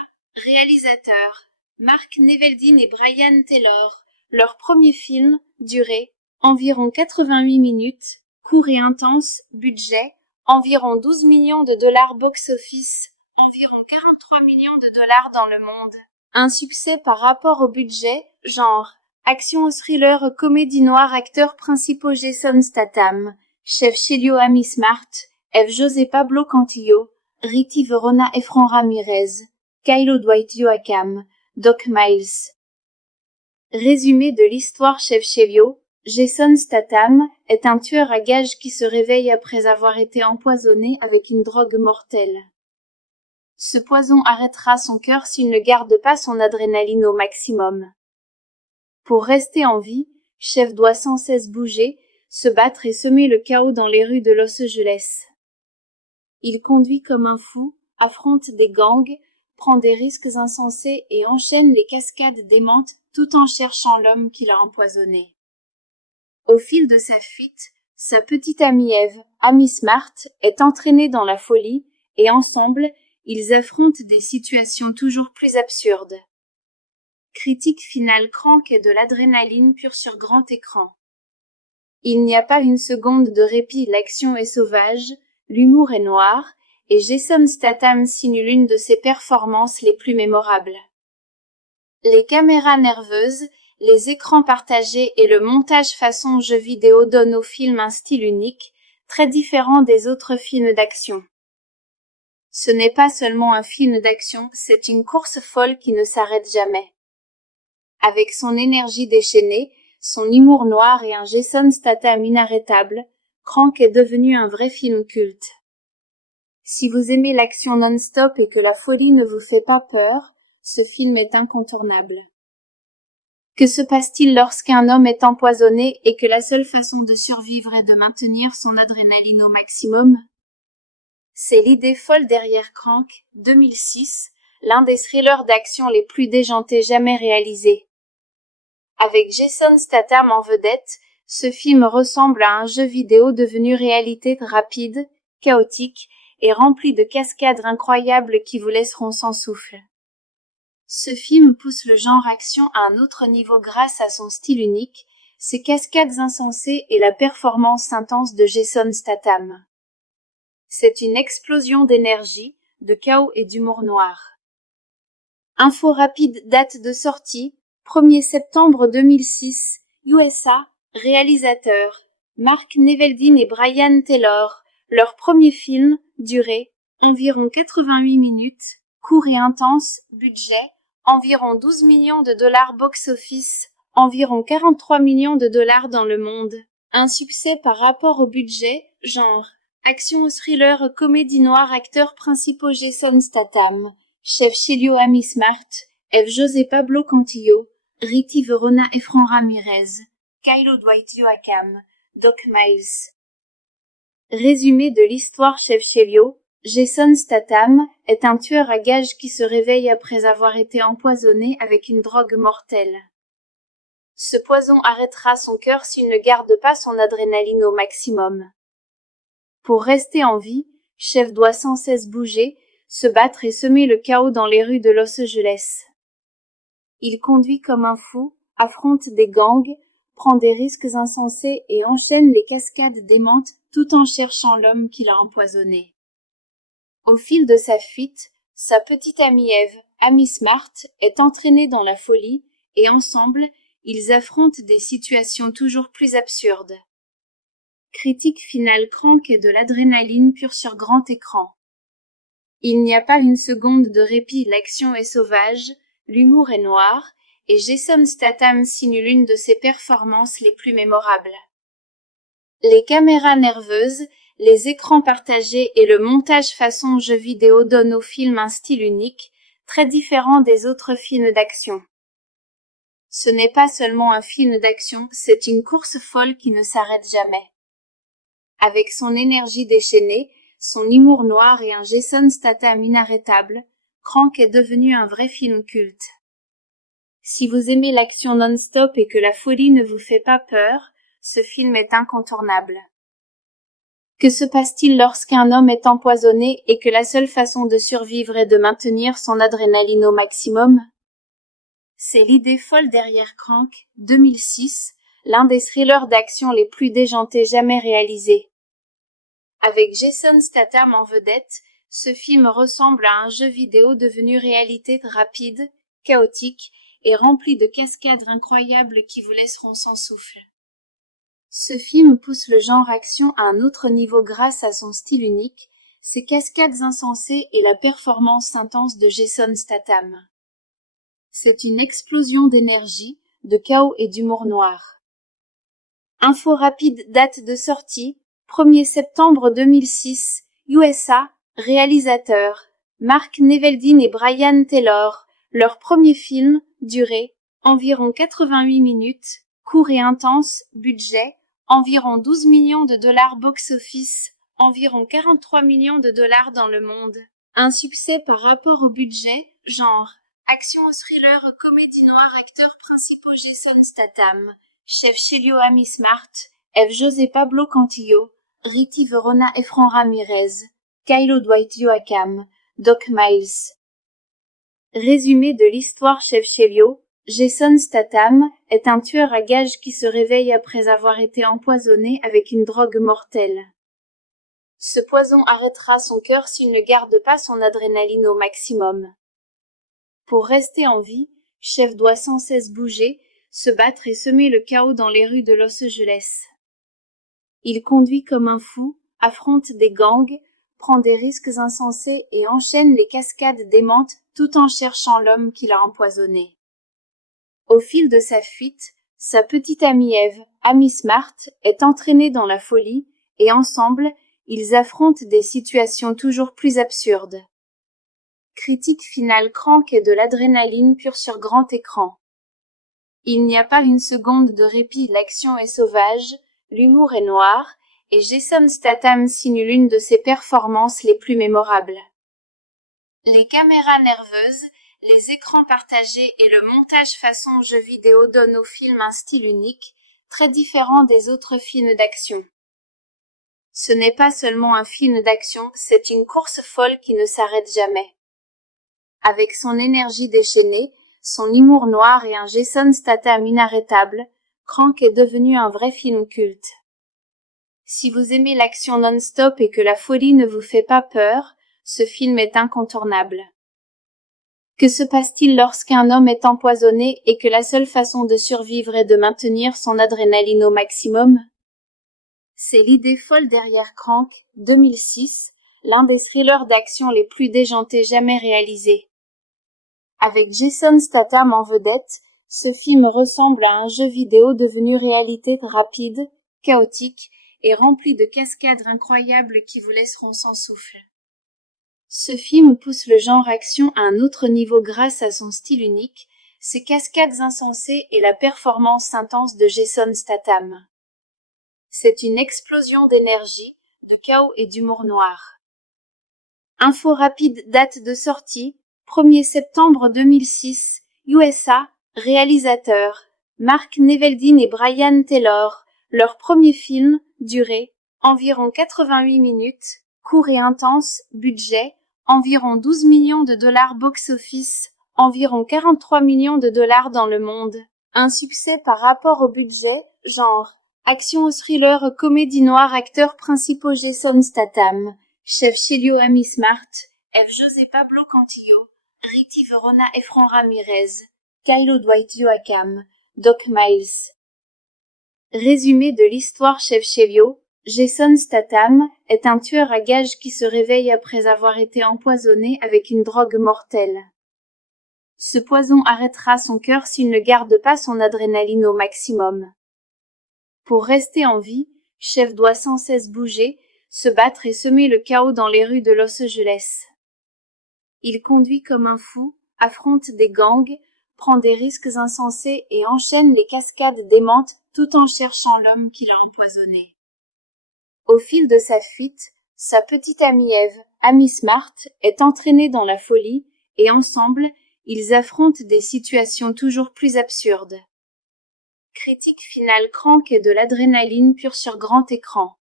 réalisateurs, Mark Neveldine et Brian Taylor, leur premier film, durée, environ 88 minutes, court et intense, budget, environ 12 millions de dollars box-office, environ 43 millions de dollars dans le monde. Un succès par rapport au budget, genre, action thriller comédie noire acteurs principaux Jason Statham, Chef Chilio Amy Smart, F. José Pablo Cantillo, Ricky Verona et Fran Ramirez, Kylo Dwight Yoakam, Doc Miles. Résumé de l'histoire Chef Chilio, Jason Statham est un tueur à gages qui se réveille après avoir été empoisonné avec une drogue mortelle. Ce poison arrêtera son cœur s'il ne garde pas son adrénaline au maximum. Pour rester en vie, Chef doit sans cesse bouger, se battre et semer le chaos dans les rues de Los Angeles. Il conduit comme un fou, affronte des gangs, prend des risques insensés et enchaîne les cascades démentes tout en cherchant l'homme qui l'a empoisonné. Au fil de sa fuite, sa petite amie Eve, Amy Smart, est entraînée dans la folie et ensemble, ils affrontent des situations toujours plus absurdes. Critique finale, Crank et de l'adrénaline pure sur grand écran. Il n'y a pas une seconde de répit, l'action est sauvage, l'humour est noir, et Jason Statham signe l'une de ses performances les plus mémorables. Les caméras nerveuses, les écrans partagés et le montage façon jeu vidéo donnent au film un style unique, très différent des autres films d'action. Ce n'est pas seulement un film d'action, c'est une course folle qui ne s'arrête jamais. Avec son énergie déchaînée, son humour noir et un Jason Statham inarrêtable, Crank est devenu un vrai film culte. Si vous aimez l'action non-stop et que la folie ne vous fait pas peur, ce film est incontournable. Que se passe-t-il lorsqu'un homme est empoisonné et que la seule façon de survivre est de maintenir son adrénaline au maximum? C'est l'idée folle derrière Crank, 2006, l'un des thrillers d'action les plus déjantés jamais réalisés. Avec Jason Statham en vedette, ce film ressemble à un jeu vidéo devenu réalité rapide, chaotique et rempli de cascades incroyables qui vous laisseront sans souffle. Ce film pousse le genre action à un autre niveau grâce à son style unique, ses cascades insensées et la performance intense de Jason Statham. C'est une explosion d'énergie, de chaos et d'humour noir. Info rapide, date de sortie, 1er septembre 2006, USA, réalisateurs, Mark Neveldine et Brian Taylor, leur premier film, durée, environ 88 minutes, court et intense, budget, environ 12 millions de dollars box-office, environ 43 millions de dollars dans le monde. Un succès par rapport au budget, genre, action thriller comédie noire acteurs principaux Jason Statham, Chef Chilio Amy Smart, F. José Pablo Cantillo, Ricky Verona et Fran Ramirez, Kylo Dwight Yoakam, Doc Miles. Résumé de l'histoire Chef Chilio, Jason Statham est un tueur à gages qui se réveille après avoir été empoisonné avec une drogue mortelle. Ce poison arrêtera son cœur s'il ne garde pas son adrénaline au maximum. Pour rester en vie, Chef doit sans cesse bouger, se battre et semer le chaos dans les rues de Los Angeles. Il conduit comme un fou, affronte des gangs, prend des risques insensés et enchaîne les cascades démentes tout en cherchant l'homme qui l'a empoisonné. Au fil de sa fuite, sa petite amie Eve, Amy Smart, est entraînée dans la folie et ensemble, ils affrontent des situations toujours plus absurdes. Critique finale, Crank et de l'adrénaline pure sur grand écran. Il n'y a pas une seconde de répit, l'action est sauvage, l'humour est noir, et Jason Statham signe l'une de ses performances les plus mémorables. Les caméras nerveuses, les écrans partagés et le montage façon jeu vidéo donnent au film un style unique, très différent des autres films d'action. Ce n'est pas seulement un film d'action, c'est une course folle qui ne s'arrête jamais. Avec son énergie déchaînée, son humour noir et un Jason Statham inarrêtable, Crank est devenu un vrai film culte. Si vous aimez l'action non-stop et que la folie ne vous fait pas peur, ce film est incontournable. Que se passe-t-il lorsqu'un homme est empoisonné et que la seule façon de survivre est de maintenir son adrénaline au maximum? C'est l'idée folle derrière Crank, 2006, l'un des thrillers d'action les plus déjantés jamais réalisés. Avec Jason Statham en vedette, ce film ressemble à un jeu vidéo devenu réalité rapide, chaotique et rempli de cascades incroyables qui vous laisseront sans souffle. Ce film pousse le genre action à un autre niveau grâce à son style unique, ses cascades insensées et la performance intense de Jason Statham. C'est une explosion d'énergie, de chaos et d'humour noir. Info rapide, date de sortie, 1er septembre 2006, USA, réalisateurs, Mark Neveldine et Brian Taylor, leur premier film, durée, environ 88 minutes, court et intense, budget, environ 12 millions de dollars box-office, environ 43 millions de dollars dans le monde. Un succès par rapport au budget, genre, action au thriller, comédie noire, acteurs principaux Jason Statham, Chef Chelio Amy Smart, F. José Pablo Cantillo, Riti Verona et Fran Ramirez, Kylo Dwight Yoakam, Doc Miles. Résumé de l'histoire. Chef Chelio, Jason Statham est un tueur à gages qui se réveille après avoir été empoisonné avec une drogue mortelle. Ce poison arrêtera son cœur s'il ne garde pas son adrénaline au maximum. Pour rester en vie, Chef doit sans cesse bouger, se battre et semer le chaos dans les rues de Los Angeles. Il conduit comme un fou, affronte des gangs, prend des risques insensés et enchaîne les cascades démentes tout en cherchant l'homme qui l'a empoisonné. Au fil de sa fuite, sa petite amie Eve, Amy Smart, est entraînée dans la folie et ensemble, ils affrontent des situations toujours plus absurdes. Critique finale. Crank est de l'adrénaline pure sur grand écran. Il n'y a pas une seconde de répit, l'action est sauvage, l'humour est noir, et Jason Statham signe l'une de ses performances les plus mémorables. Les caméras nerveuses, les écrans partagés et le montage façon jeu vidéo donnent au film un style unique, très différent des autres films d'action. Ce n'est pas seulement un film d'action, c'est une course folle qui ne s'arrête jamais. Avec son énergie déchaînée, son humour noir et un Jason Statham inarrêtable, Crank est devenu un vrai film culte. Si vous aimez l'action non-stop et que la folie ne vous fait pas peur, ce film est incontournable. Que se passe-t-il lorsqu'un homme est empoisonné et que la seule façon de survivre est de maintenir son adrénaline au maximum? C'est l'idée folle derrière Crank, 2006, l'un des thrillers d'action les plus déjantés jamais réalisés. Avec Jason Statham en vedette, ce film ressemble à un jeu vidéo devenu réalité rapide, chaotique et rempli de cascades incroyables qui vous laisseront sans souffle. Ce film pousse le genre action à un autre niveau grâce à son style unique, ses cascades insensées et la performance intense de Jason Statham. C'est une explosion d'énergie, de chaos et d'humour noir. Info rapide, date de sortie, 1er septembre 2006, USA, réalisateurs, Mark Neveldine et Brian Taylor, leur premier film, durée, environ 88 minutes, court et intense, budget, environ 12 millions de dollars box-office, environ 43 millions de dollars dans le monde. Un succès par rapport au budget, genre, action au thriller, comédie noire, acteurs principaux Jason Statham, Chef Chelio Amy Smart, F. José Pablo Cantillo, Riti Verona et Fran Ramirez, Kylo Dwight Yoakam, Doc Miles. Résumé de l'histoire. Chef Chelio, Jason Statham est un tueur à gages qui se réveille après avoir été empoisonné avec une drogue mortelle. Ce poison arrêtera son cœur s'il ne garde pas son adrénaline au maximum. Pour rester en vie, Chef doit sans cesse bouger, se battre et semer le chaos dans les rues de Los Angeles. Il conduit comme un fou, affronte des gangs, prend des risques insensés et enchaîne les cascades démentes tout en cherchant l'homme qui l'a empoisonné. Au fil de sa fuite, sa petite amie Eve, Amy Smart, est entraînée dans la folie et ensemble, ils affrontent des situations toujours plus absurdes. Critique finale. Crank est de l'adrénaline pure sur grand écran.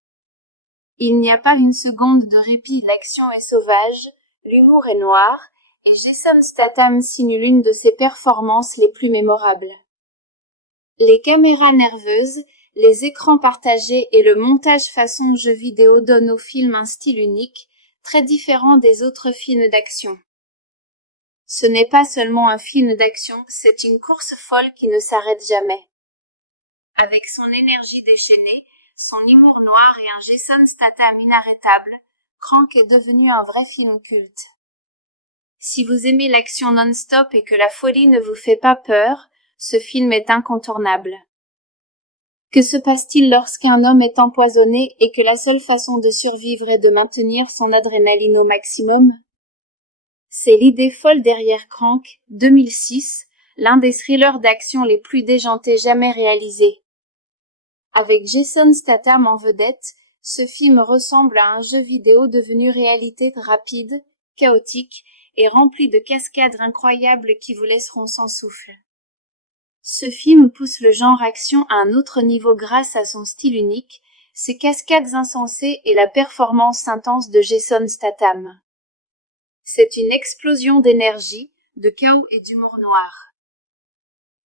Il n'y a pas une seconde de répit, l'action est sauvage, l'humour est noir, et Jason Statham signe l'une de ses performances les plus mémorables. Les caméras nerveuses, les écrans partagés et le montage façon jeu vidéo donnent au film un style unique, très différent des autres films d'action. Ce n'est pas seulement un film d'action, c'est une course folle qui ne s'arrête jamais. Avec son énergie déchaînée, son humour noir et un Jason Statham inarrêtable, Crank est devenu un vrai film culte. Si vous aimez l'action non-stop et que la folie ne vous fait pas peur, ce film est incontournable. Que se passe-t-il lorsqu'un homme est empoisonné et que la seule façon de survivre est de maintenir son adrénaline au maximum? C'est l'idée folle derrière Crank, 2006, l'un des thrillers d'action les plus déjantés jamais réalisés. Avec Jason Statham en vedette, ce film ressemble à un jeu vidéo devenu réalité rapide, chaotique et rempli de cascades incroyables qui vous laisseront sans souffle. Ce film pousse le genre action à un autre niveau grâce à son style unique, ses cascades insensées et la performance intense de Jason Statham. C'est une explosion d'énergie, de chaos et d'humour noir.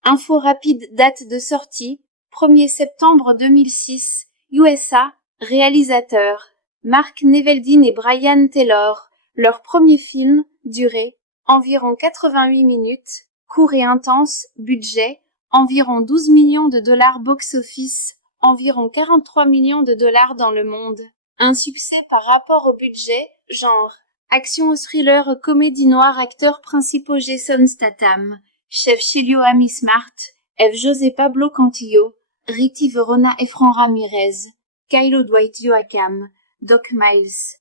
Info rapide, date de sortie, 1er septembre 2006, USA, réalisateurs, Mark Neveldine et Brian Taylor, leur premier film, durée, environ 88 minutes, court et intense, budget, environ 12 millions de dollars box-office, environ 43 millions de dollars dans le monde. Un succès par rapport au budget, genre, action thriller comédie noire acteurs principaux Jason Statham, chef Chilio Amy Smart, F. José Pablo Cantillo, Ricky Verona et Fran Ramirez, Kylo Dwight Yoakam, Doc Miles.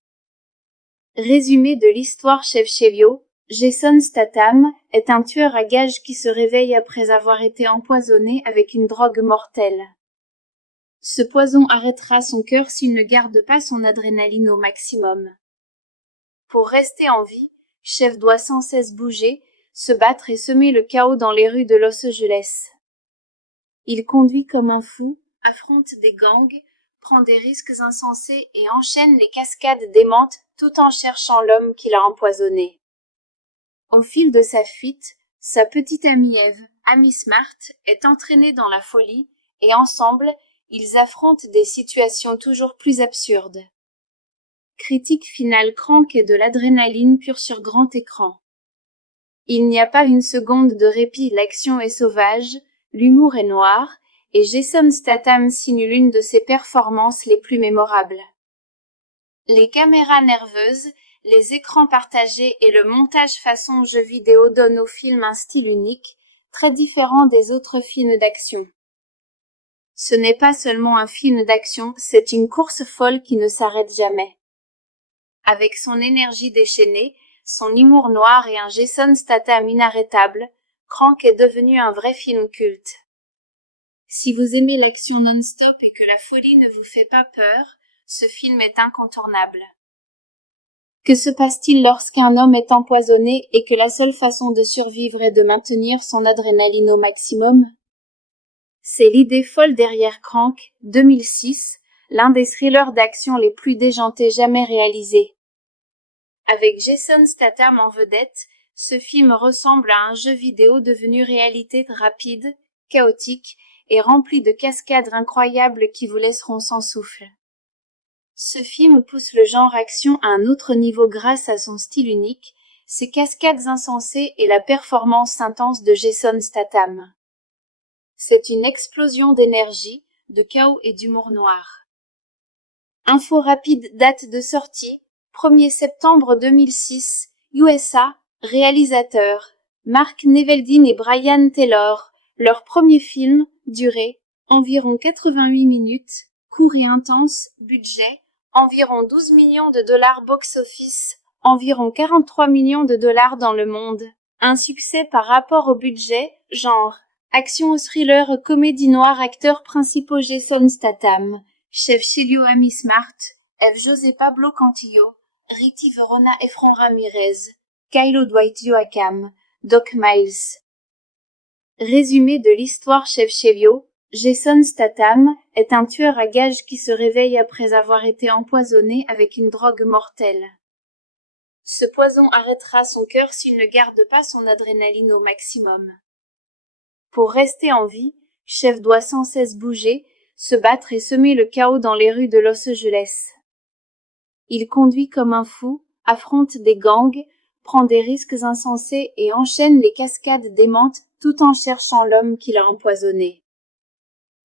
Résumé de l'histoire chef Chilio, Jason Statham est un tueur à gages qui se réveille après avoir été empoisonné avec une drogue mortelle. Ce poison arrêtera son cœur s'il ne garde pas son adrénaline au maximum. Pour rester en vie, Chef doit sans cesse bouger, se battre et semer le chaos dans les rues de Los Angeles. Il conduit comme un fou, affronte des gangs, prend des risques insensés et enchaîne les cascades démentes tout en cherchant l'homme qui l'a empoisonné. Au fil de sa fuite, sa petite amie Eve, Amy Smart, est entraînée dans la folie et ensemble, ils affrontent des situations toujours plus absurdes. Critique finale, Crank est de l'adrénaline pure sur grand écran. Il n'y a pas une seconde de répit, l'action est sauvage, l'humour est noir, et Jason Statham signe l'une de ses performances les plus mémorables. Les caméras nerveuses, les écrans partagés et le montage façon jeu vidéo donnent au film un style unique, très différent des autres films d'action. Ce n'est pas seulement un film d'action, c'est une course folle qui ne s'arrête jamais. Avec son énergie déchaînée, son humour noir et un Jason Statham inarrêtable, Crank est devenu un vrai film culte. Si vous aimez l'action non-stop et que la folie ne vous fait pas peur, ce film est incontournable. Que se passe-t-il lorsqu'un homme est empoisonné et que la seule façon de survivre est de maintenir son adrénaline au maximum? C'est l'idée folle derrière Crank, 2006, l'un des thrillers d'action les plus déjantés jamais réalisés. Avec Jason Statham en vedette, ce film ressemble à un jeu vidéo devenu réalité rapide, chaotique et rempli de cascades incroyables qui vous laisseront sans souffle. Ce film pousse le genre action à un autre niveau grâce à son style unique, ses cascades insensées et la performance intense de Jason Statham. C'est une explosion d'énergie, de chaos et d'humour noir. Info rapide, date de sortie, 1er septembre 2006, USA, réalisateurs, Mark Neveldine et Brian Taylor, leur premier film, durée, environ 88 minutes, court et intense, budget, environ 12 millions de dollars box-office, environ 43 millions de dollars dans le monde. Un succès par rapport au budget, genre, action thriller comédie noire acteurs principaux Jason Statham, chef Chilio Amy Smart, F. José Pablo Cantillo, Ricky Verona et Fran Ramirez, Kylo Dwight Yoakam, Doc Miles. Résumé de l'histoire chef Chilio, Jason Statham est un tueur à gages qui se réveille après avoir été empoisonné avec une drogue mortelle. Ce poison arrêtera son cœur s'il ne garde pas son adrénaline au maximum. Pour rester en vie, Chef doit sans cesse bouger, se battre et semer le chaos dans les rues de Los Angeles. Il conduit comme un fou, affronte des gangs, prend des risques insensés et enchaîne les cascades démentes tout en cherchant l'homme qui l'a empoisonné.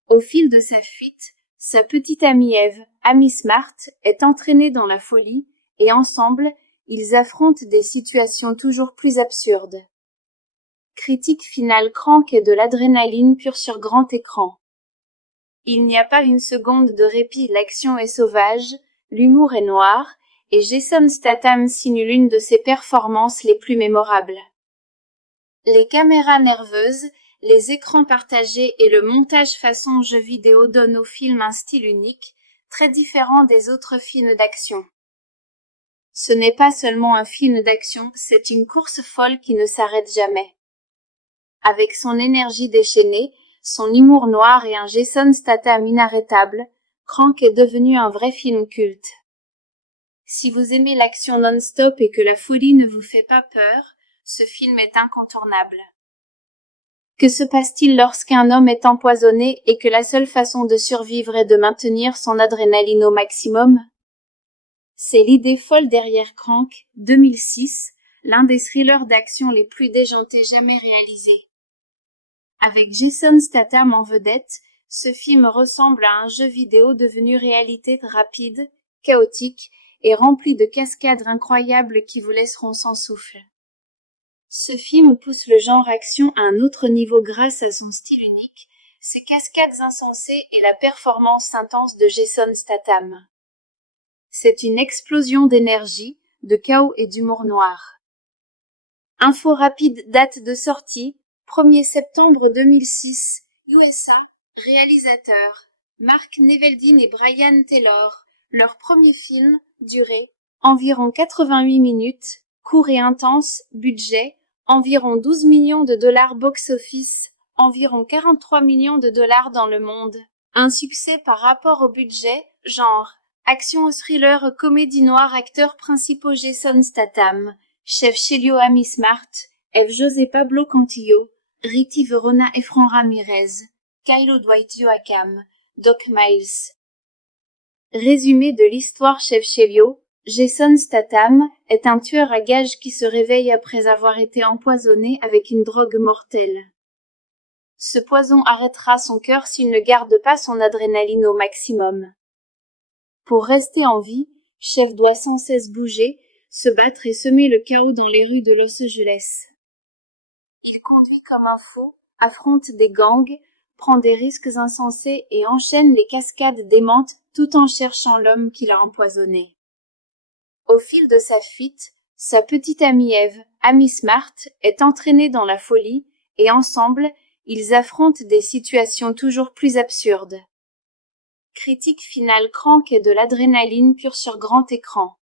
Au fil de sa fuite, sa petite amie Eve, Amy Smart, est entraînée dans la folie et ensemble, ils affrontent des situations toujours plus absurdes. Critique finale, Crank est de l'adrénaline pure sur grand écran. Il n'y a pas une seconde de répit, l'action est sauvage, l'humour est noir, et Jason Statham signe l'une de ses performances les plus mémorables. Les caméras nerveuses, les écrans partagés et le montage façon jeu vidéo donnent au film un style unique, très différent des autres films d'action. Ce n'est pas seulement un film d'action, c'est une course folle qui ne s'arrête jamais. Avec son énergie déchaînée, son humour noir et un Jason Statham inarrêtable, Crank est devenu un vrai film culte. Si vous aimez l'action non-stop et que la folie ne vous fait pas peur, ce film est incontournable. Que se passe-t-il lorsqu'un homme est empoisonné et que la seule façon de survivre est de maintenir son adrénaline au maximum? C'est l'idée folle derrière Crank, 2006, l'un des thrillers d'action les plus déjantés jamais réalisés. Avec Jason Statham en vedette, ce film ressemble à un jeu vidéo devenu réalité rapide, chaotique et rempli de cascades incroyables qui vous laisseront sans souffle. Ce film pousse le genre action à un autre niveau grâce à son style unique, ses cascades insensées et la performance intense de Jason Statham. C'est une explosion d'énergie, de chaos et d'humour noir. Info rapide, date de sortie, 1er septembre 2006, USA, réalisateurs, Mark Neveldine et Brian Taylor, leur premier film, durée, environ 88 minutes, court et intense, budget, environ 12 millions de dollars box-office, environ 43 millions de dollars dans le monde. Un succès par rapport au budget, genre, action thriller comédie noire acteurs principaux Jason Statham, Chef Chelio Amy Smart, Eve José Pablo Cantillo, Ricky Verona et Fran Ramirez, Kylo Dwight Joachim, Doc Miles. Résumé de l'histoire Chef Chelio, Jason Statham est un tueur à gages qui se réveille après avoir été empoisonné avec une drogue mortelle. Ce poison arrêtera son cœur s'il ne garde pas son adrénaline au maximum. Pour rester en vie, Chef doit sans cesse bouger, se battre et semer le chaos dans les rues de Los Angeles. Il conduit comme un fou, affronte des gangs, prend des risques insensés et enchaîne les cascades démentes tout en cherchant l'homme qui l'a empoisonné. Au fil de sa fuite, sa petite amie Eve, Amy Smart, est entraînée dans la folie et ensemble, ils affrontent des situations toujours plus absurdes. Critique finale, Crank est de l'adrénaline pure sur grand écran.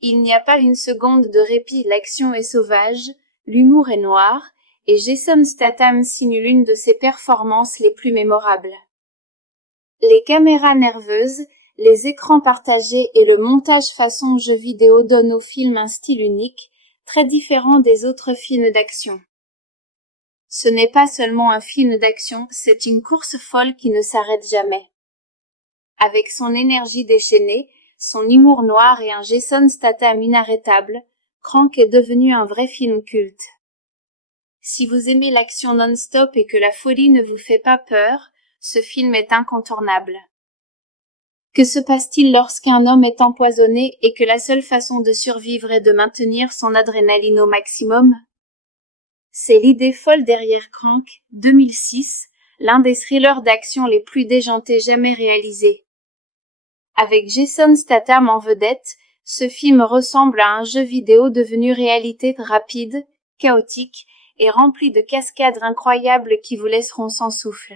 Il n'y a pas une seconde de répit, l'action est sauvage, l'humour est noir, et Jason Statham signe l'une de ses performances les plus mémorables. Les caméras nerveuses, les écrans partagés et le montage façon jeu vidéo donnent au film un style unique, très différent des autres films d'action. Ce n'est pas seulement un film d'action, c'est une course folle qui ne s'arrête jamais. Avec son énergie déchaînée, son humour noir et un Jason Statham inarrêtable, Crank est devenu un vrai film culte. Si vous aimez l'action non-stop et que la folie ne vous fait pas peur, ce film est incontournable. Que se passe-t-il lorsqu'un homme est empoisonné et que la seule façon de survivre est de maintenir son adrénaline au maximum? C'est l'idée folle derrière Crank, 2006, l'un des thrillers d'action les plus déjantés jamais réalisés. Avec Jason Statham en vedette, ce film ressemble à un jeu vidéo devenu réalité rapide, chaotique et rempli de cascades incroyables qui vous laisseront sans souffle.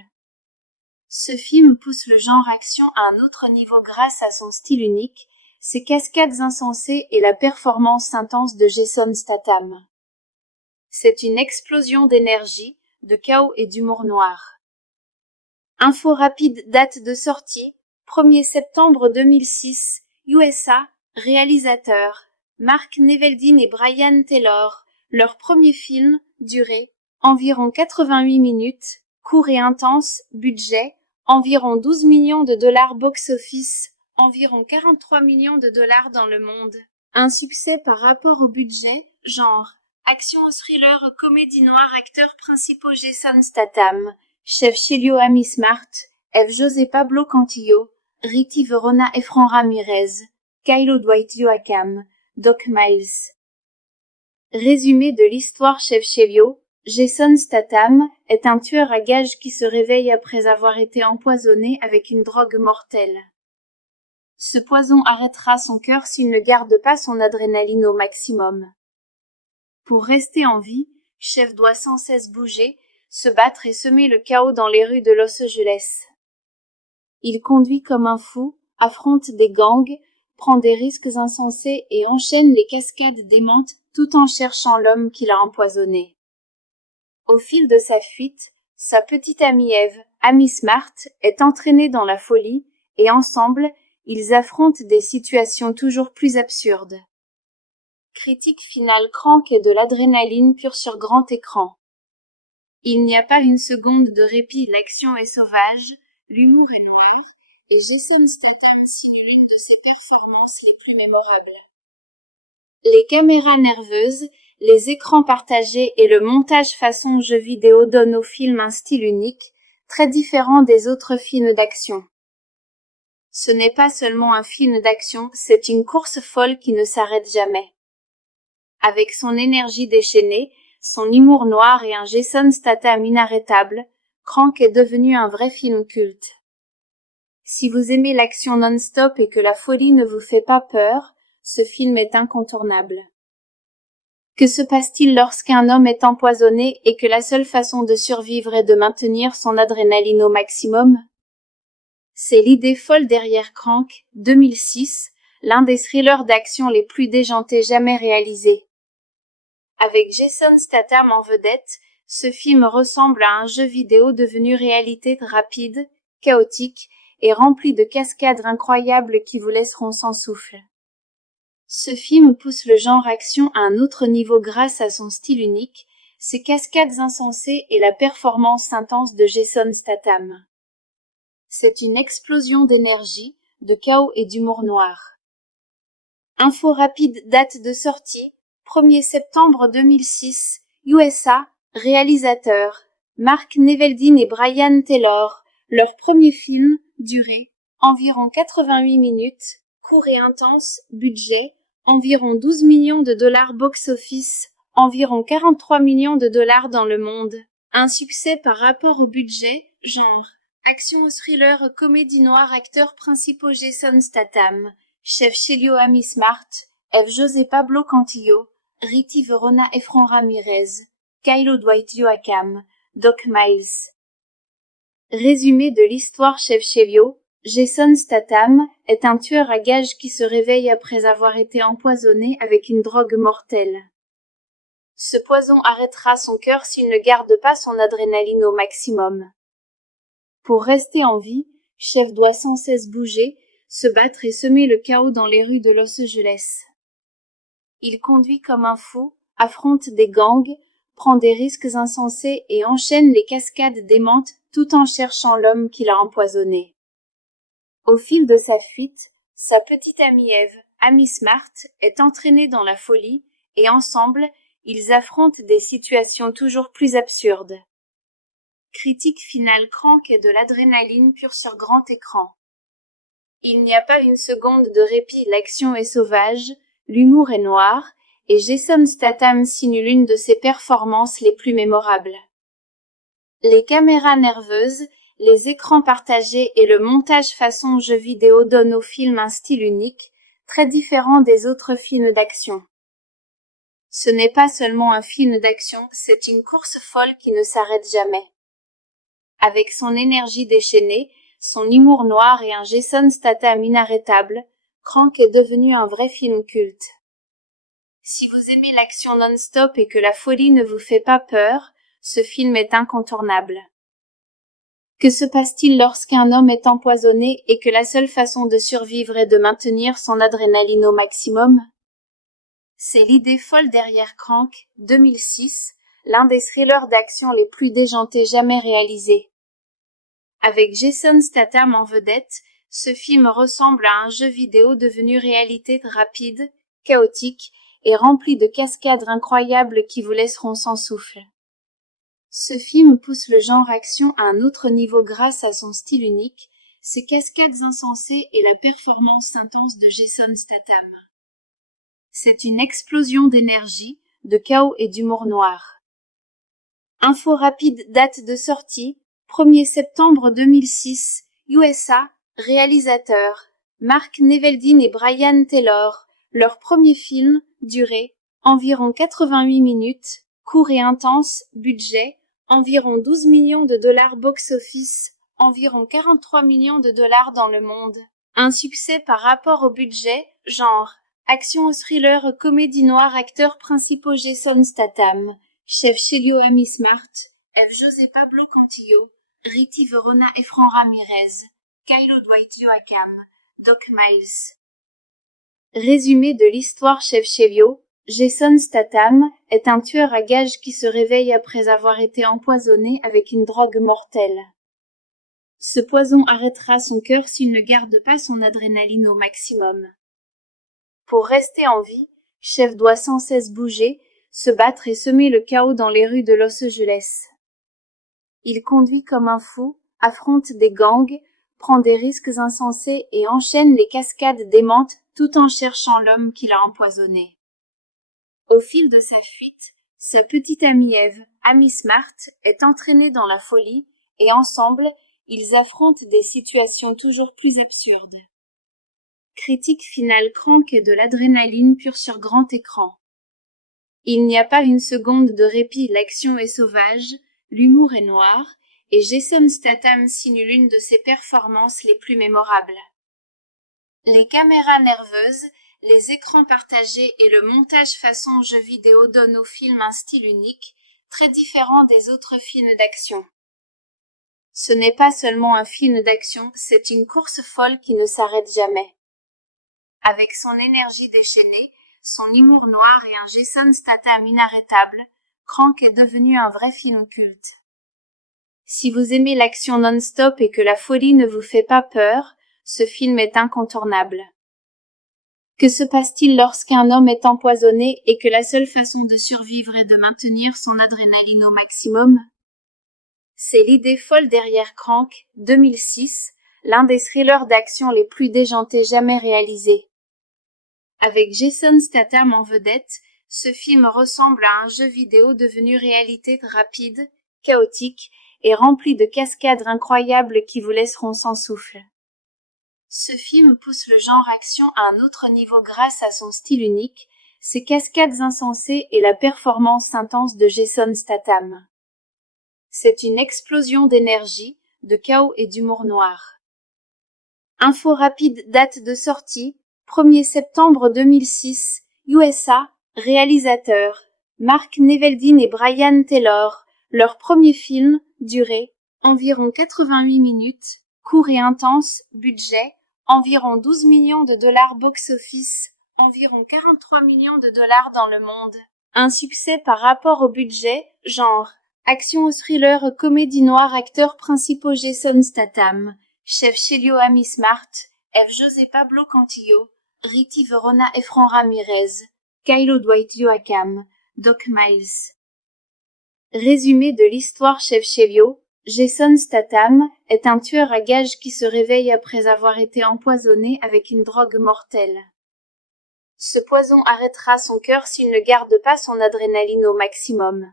Ce film pousse le genre action à un autre niveau grâce à son style unique, ses cascades insensées et la performance intense de Jason Statham. C'est une explosion d'énergie, de chaos et d'humour noir. Info rapide, date de sortie, 1er septembre 2006, USA, réalisateurs, Mark Neveldine et Brian Taylor, leur premier film, durée, environ 88 minutes, court et intense, budget, environ 12 millions de dollars box-office, environ 43 millions de dollars dans le monde. Un succès par rapport au budget, genre, action thriller comédie noire acteurs principaux Jason Statham, Chef Chilio Amy Smart, F. José Pablo Cantillo, Riti Verona Efran Ramirez, Kylo Dwight Yoakam, Doc Miles. Résumé de l'histoire Chef Chilio, Jason Statham est un tueur à gages qui se réveille après avoir été empoisonné avec une drogue mortelle. Ce poison arrêtera son cœur s'il ne garde pas son adrénaline au maximum. Pour rester en vie, Chef doit sans cesse bouger, se battre et semer le chaos dans les rues de Los Angeles. Il conduit comme un fou, affronte des gangs, prend des risques insensés et enchaîne les cascades démentes tout en cherchant l'homme qui l'a empoisonné. Au fil de sa fuite, sa petite amie Eve, Amy Smart, est entraînée dans la folie et ensemble, ils affrontent des situations toujours plus absurdes. Critique finale crank et de l'adrénaline pure sur grand écran. Il n'y a pas une seconde de répit, l'action est sauvage, l'humour est noir, et Jason Statham signe l'une de ses performances les plus mémorables. Les caméras nerveuses, les écrans partagés et le montage façon jeu vidéo donnent au film un style unique, très différent des autres films d'action. Ce n'est pas seulement un film d'action, c'est une course folle qui ne s'arrête jamais. Avec son énergie déchaînée, son humour noir et un Jason Statham inarrêtable, Crank est devenu un vrai film culte. Si vous aimez l'action non-stop et que la folie ne vous fait pas peur, ce film est incontournable. Que se passe-t-il lorsqu'un homme est empoisonné et que la seule façon de survivre est de maintenir son adrénaline au maximum? C'est l'idée folle derrière Crank, 2006, l'un des thrillers d'action les plus déjantés jamais réalisés. Avec Jason Statham en vedette, ce film ressemble à un jeu vidéo devenu réalité rapide, chaotique et rempli de cascades incroyables qui vous laisseront sans souffle. Ce film pousse le genre action à un autre niveau grâce à son style unique, ses cascades insensées et la performance intense de Jason Statham. C'est une explosion d'énergie, de chaos et d'humour noir. Info rapide, date de sortie, 1er septembre 2006, USA, réalisateurs, Mark Neveldine et Brian Taylor, leur premier film, durée, environ 88 minutes, court et intense, budget, environ 12 millions de dollars box-office, environ 43 millions de dollars dans le monde. Un succès par rapport au budget, genre, action thriller comédie noire acteurs principaux Jason Statham, Chef Chilio Amy Smart, F. José Pablo Cantillo, Riti Verona Efran Ramirez, Kylo Dwight Yoakam, Doc Miles. Résumé de l'histoire Chef Chilio, Jason Statham est un tueur à gages qui se réveille après avoir été empoisonné avec une drogue mortelle. Ce poison arrêtera son cœur s'il ne garde pas son adrénaline au maximum. Pour rester en vie, Chef doit sans cesse bouger, se battre et semer le chaos dans les rues de Los Angeles. Il conduit comme un fou, affronte des gangs, prend des risques insensés et enchaîne les cascades démentes tout en cherchant l'homme qui l'a empoisonné. Au fil de sa fuite, sa petite amie Eve, Amy Smart, est entraînée dans la folie et ensemble, ils affrontent des situations toujours plus absurdes. Critique finale crank et de l'adrénaline pure sur grand écran. Il n'y a pas une seconde de répit, l'action est sauvage, l'humour est noir, et Jason Statham signe l'une de ses performances les plus mémorables. Les caméras nerveuses, les écrans partagés et le montage façon jeu vidéo donnent au film un style unique, très différent des autres films d'action. Ce n'est pas seulement un film d'action, c'est une course folle qui ne s'arrête jamais. Avec son énergie déchaînée, son humour noir et un Jason Statham inarrêtable, Crank est devenu un vrai film culte. Si vous aimez l'action non-stop et que la folie ne vous fait pas peur, ce film est incontournable. Que se passe-t-il lorsqu'un homme est empoisonné et que la seule façon de survivre est de maintenir son adrénaline au maximum? C'est l'idée folle derrière Crank, 2006, l'un des thrillers d'action les plus déjantés jamais réalisés. Avec Jason Statham en vedette, ce film ressemble à un jeu vidéo devenu réalité rapide, chaotique et rempli de cascades incroyables qui vous laisseront sans souffle. Ce film pousse le genre action à un autre niveau grâce à son style unique, ses cascades insensées et la performance intense de Jason Statham. C'est une explosion d'énergie, de chaos et d'humour noir. Info rapide, date de sortie, 1er septembre 2006, USA, réalisateurs, Mark Neveldine et Brian Taylor, leur premier film, durée, environ 88 minutes, court et intense, budget, environ 12 millions de dollars box-office, environ 43 millions de dollars dans le monde. Un succès par rapport au budget, genre, action thriller comédie noire acteurs principaux Jason Statham, chef Chelio Amy Smart, F. José Pablo Cantillo, Ricky Verona et Fran Ramirez, Kylo Dwight Yoakam, Doc Miles. Résumé de l'histoire chef Chelio, Jason Statham est un tueur à gages qui se réveille après avoir été empoisonné avec une drogue mortelle. Ce poison arrêtera son cœur s'il ne garde pas son adrénaline au maximum. Pour rester en vie, Chef doit sans cesse bouger, se battre et semer le chaos dans les rues de Los Angeles. Il conduit comme un fou, affronte des gangs, prend des risques insensés et enchaîne les cascades démentes tout en cherchant l'homme qui l'a empoisonné. Au fil de sa fuite, sa petite amie Eve, Amy Smart, est entraînée dans la folie et ensemble, ils affrontent des situations toujours plus absurdes. Critique finale Crank et de l'adrénaline pure sur grand écran. Il n'y a pas une seconde de répit, l'action est sauvage, l'humour est noir, et Jason Statham signe l'une de ses performances les plus mémorables. Les caméras nerveuses, les écrans partagés et le montage façon jeu vidéo donnent au film un style unique, très différent des autres films d'action. Ce n'est pas seulement un film d'action, c'est une course folle qui ne s'arrête jamais. Avec son énergie déchaînée, son humour noir et un Jason Statham inarrêtable, Crank est devenu un vrai film culte. Si vous aimez l'action non-stop et que la folie ne vous fait pas peur, ce film est incontournable. Que se passe-t-il lorsqu'un homme est empoisonné et que la seule façon de survivre est de maintenir son adrénaline au maximum? C'est l'idée folle derrière Crank, 2006, l'un des thrillers d'action les plus déjantés jamais réalisés. Avec Jason Statham en vedette, ce film ressemble à un jeu vidéo devenu réalité rapide, chaotique et rempli de cascades incroyables qui vous laisseront sans souffle. Ce film pousse le genre action à un autre niveau grâce à son style unique, ses cascades insensées et la performance intense de Jason Statham. C'est une explosion d'énergie, de chaos et d'humour noir. Info rapide, date de sortie, 1er septembre 2006, USA, réalisateurs, Mark Neveldine et Brian Taylor, leur premier film, durée, environ 88 minutes, court et intense, budget, environ 12 millions de dollars box-office, environ 43 millions de dollars dans le monde. Un succès par rapport au budget, genre, action thriller comédie noire acteurs principaux Jason Statham, chef Chelio Amy Smart, F. José Pablo Cantillo, Ricky Verona et Fran Ramirez, Kylo Dwight Yoakam, Doc Miles. Résumé de l'histoire chef Chelio, Jason Statham est un tueur à gages qui se réveille après avoir été empoisonné avec une drogue mortelle. Ce poison arrêtera son cœur s'il ne garde pas son adrénaline au maximum.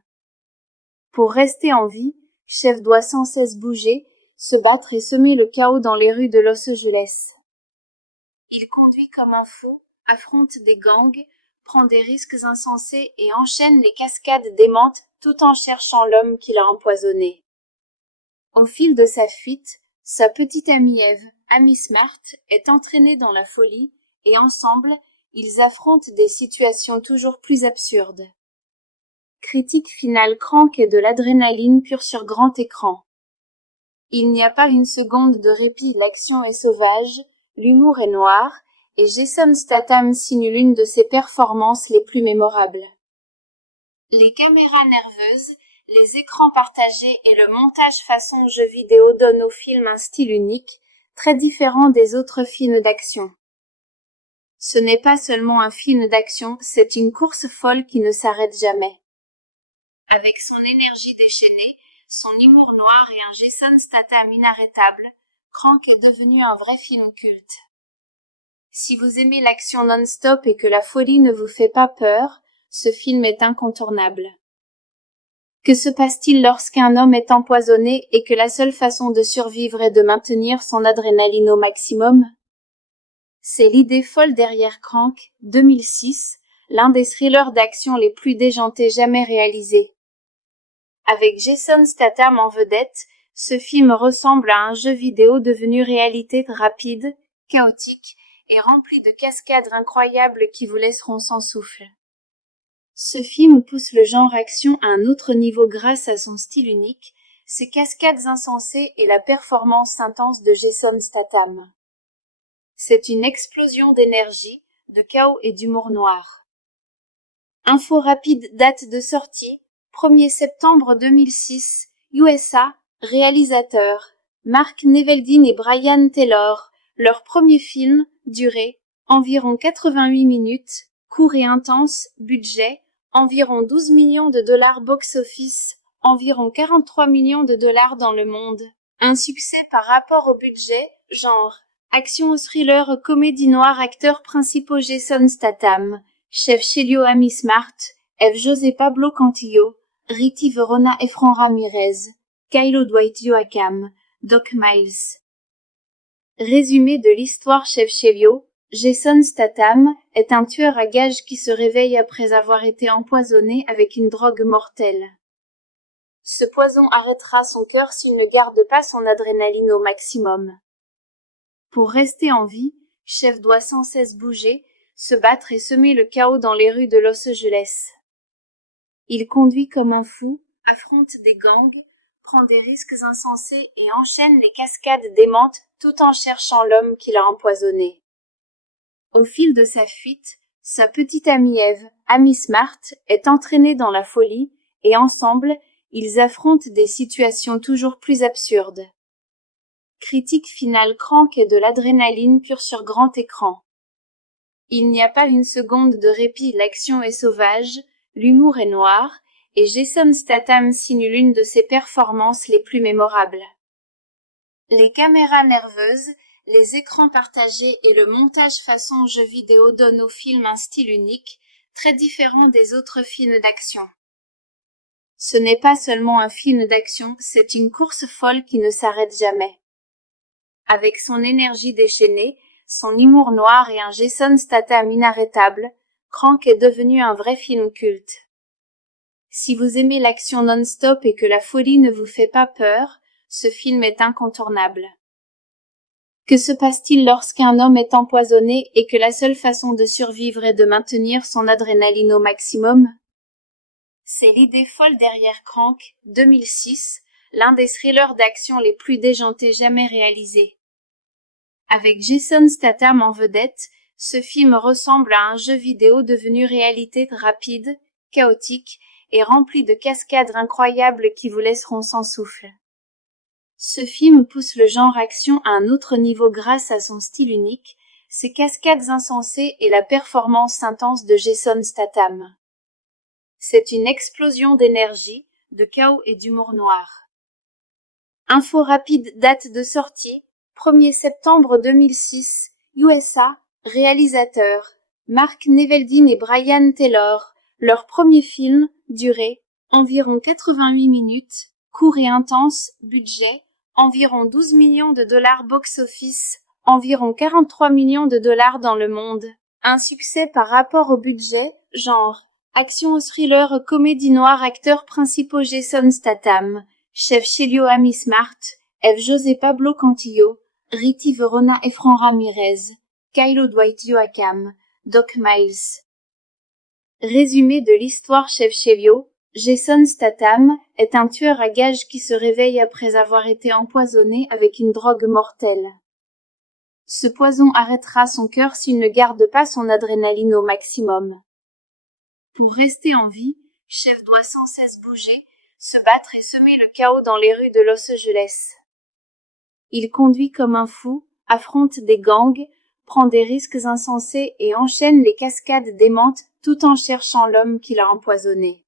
Pour rester en vie, Chef doit sans cesse bouger, se battre et semer le chaos dans les rues de Los Angeles. Il conduit comme un fou, affronte des gangs, prend des risques insensés et enchaîne les cascades démentes tout en cherchant l'homme qui l'a empoisonné. Au fil de sa fuite, sa petite amie Eve, Amy Smart, est entraînée dans la folie et ensemble, ils affrontent des situations toujours plus absurdes. Critique finale Crank et de l'adrénaline pure sur grand écran. Il n'y a pas une seconde de répit, l'action est sauvage, l'humour est noir, et Jason Statham signe l'une de ses performances les plus mémorables. Les caméras nerveuses, les écrans partagés et le montage façon jeu vidéo donnent au film un style unique, très différent des autres films d'action. Ce n'est pas seulement un film d'action, c'est une course folle qui ne s'arrête jamais. Avec son énergie déchaînée, son humour noir et un Jason Statham inarrêtable, Crank est devenu un vrai film culte. Si vous aimez l'action non-stop et que la folie ne vous fait pas peur, ce film est incontournable. Que se passe-t-il lorsqu'un homme est empoisonné et que la seule façon de survivre est de maintenir son adrénaline au maximum? C'est l'idée folle derrière Crank, 2006, l'un des thrillers d'action les plus déjantés jamais réalisés. Avec Jason Statham en vedette, ce film ressemble à un jeu vidéo devenu réalité rapide, chaotique et rempli de cascades incroyables qui vous laisseront sans souffle. Ce film pousse le genre action à un autre niveau grâce à son style unique, ses cascades insensées et la performance intense de Jason Statham. C'est une explosion d'énergie, de chaos et d'humour noir. Info rapide, date de sortie, 1er septembre 2006, USA, réalisateurs, Mark Neveldine et Brian Taylor, leur premier film, durée, environ 88 minutes, court et intense, budget, environ 12 millions de dollars box-office, environ 43 millions de dollars dans le monde. Un succès par rapport au budget, genre, action thriller comédie noire acteurs principaux Jason Statham, chef Chelio Amy Smart, F. José Pablo Cantillo, Riti Verona Efron Ramirez, Kylo Dwight Yoakam, Doc Miles. Résumé de l'histoire chef Chelio, Jason Statham est un tueur à gages qui se réveille après avoir été empoisonné avec une drogue mortelle. Ce poison arrêtera son cœur s'il ne garde pas son adrénaline au maximum. Pour rester en vie, Chef doit sans cesse bouger, se battre et semer le chaos dans les rues de Los Angeles. Il conduit comme un fou, affronte des gangs, prend des risques insensés et enchaîne les cascades démentes tout en cherchant l'homme qui l'a empoisonné. Au fil de sa fuite, sa petite amie Eve, Amy Smart, est entraînée dans la folie et ensemble, ils affrontent des situations toujours plus absurdes. Critique finale, Crank est de l'adrénaline pure sur grand écran. Il n'y a pas une seconde de répit, l'action est sauvage, l'humour est noir, et Jason Statham signe l'une de ses performances les plus mémorables. Les caméras nerveuses, les écrans partagés et le montage façon jeu vidéo donnent au film un style unique, très différent des autres films d'action. Ce n'est pas seulement un film d'action, c'est une course folle qui ne s'arrête jamais. Avec son énergie déchaînée, son humour noir et un Jason Statham inarrêtable, Crank est devenu un vrai film culte. Si vous aimez l'action non-stop et que la folie ne vous fait pas peur, ce film est incontournable. Que se passe-t-il lorsqu'un homme est empoisonné et que la seule façon de survivre est de maintenir son adrénaline au maximum? C'est l'idée folle derrière Crank, 2006, l'un des thrillers d'action les plus déjantés jamais réalisés. Avec Jason Statham en vedette, ce film ressemble à un jeu vidéo devenu réalité rapide, chaotique et rempli de cascades incroyables qui vous laisseront sans souffle. Ce film pousse le genre action à un autre niveau grâce à son style unique, ses cascades insensées et la performance intense de Jason Statham. C'est une explosion d'énergie, de chaos et d'humour noir. Info rapide, date de sortie, 1er septembre 2006, USA, réalisateurs, Mark Neveldine et Brian Taylor, leur premier film, durée, environ 88 minutes, court et intense, budget, environ 12 millions de dollars box-office, environ 43 millions de dollars dans le monde. Un succès par rapport au budget, genre, action thriller comédie noire acteurs principaux Jason Statham, chef Chelio Amy Smart, F. José Pablo Cantillo, Riti Verona Efron Ramirez, Kylo Dwight Yoakam, Doc Miles. Résumé de l'histoire chef Chelio, Jason Statham est un tueur à gages qui se réveille après avoir été empoisonné avec une drogue mortelle. Ce poison arrêtera son cœur s'il ne garde pas son adrénaline au maximum. Pour rester en vie, Chef doit sans cesse bouger, se battre et semer le chaos dans les rues de Los Angeles. Il conduit comme un fou, affronte des gangs, prend des risques insensés et enchaîne les cascades démentes tout en cherchant l'homme qui l'a empoisonné.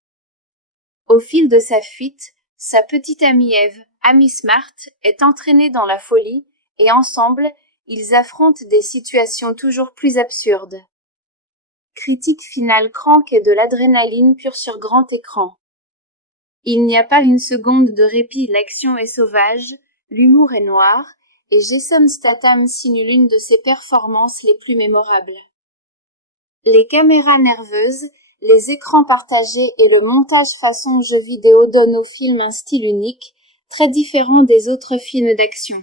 Au fil de sa fuite, sa petite amie Eve, Amy Smart, est entraînée dans la folie et ensemble, ils affrontent des situations toujours plus absurdes. Critique finale crank et de l'adrénaline pure sur grand écran. Il n'y a pas une seconde de répit, l'action est sauvage, l'humour est noir, et Jason Statham signe l'une de ses performances les plus mémorables. Les caméras nerveuses, les écrans partagés et le montage façon jeu vidéo donnent au film un style unique, très différent des autres films d'action.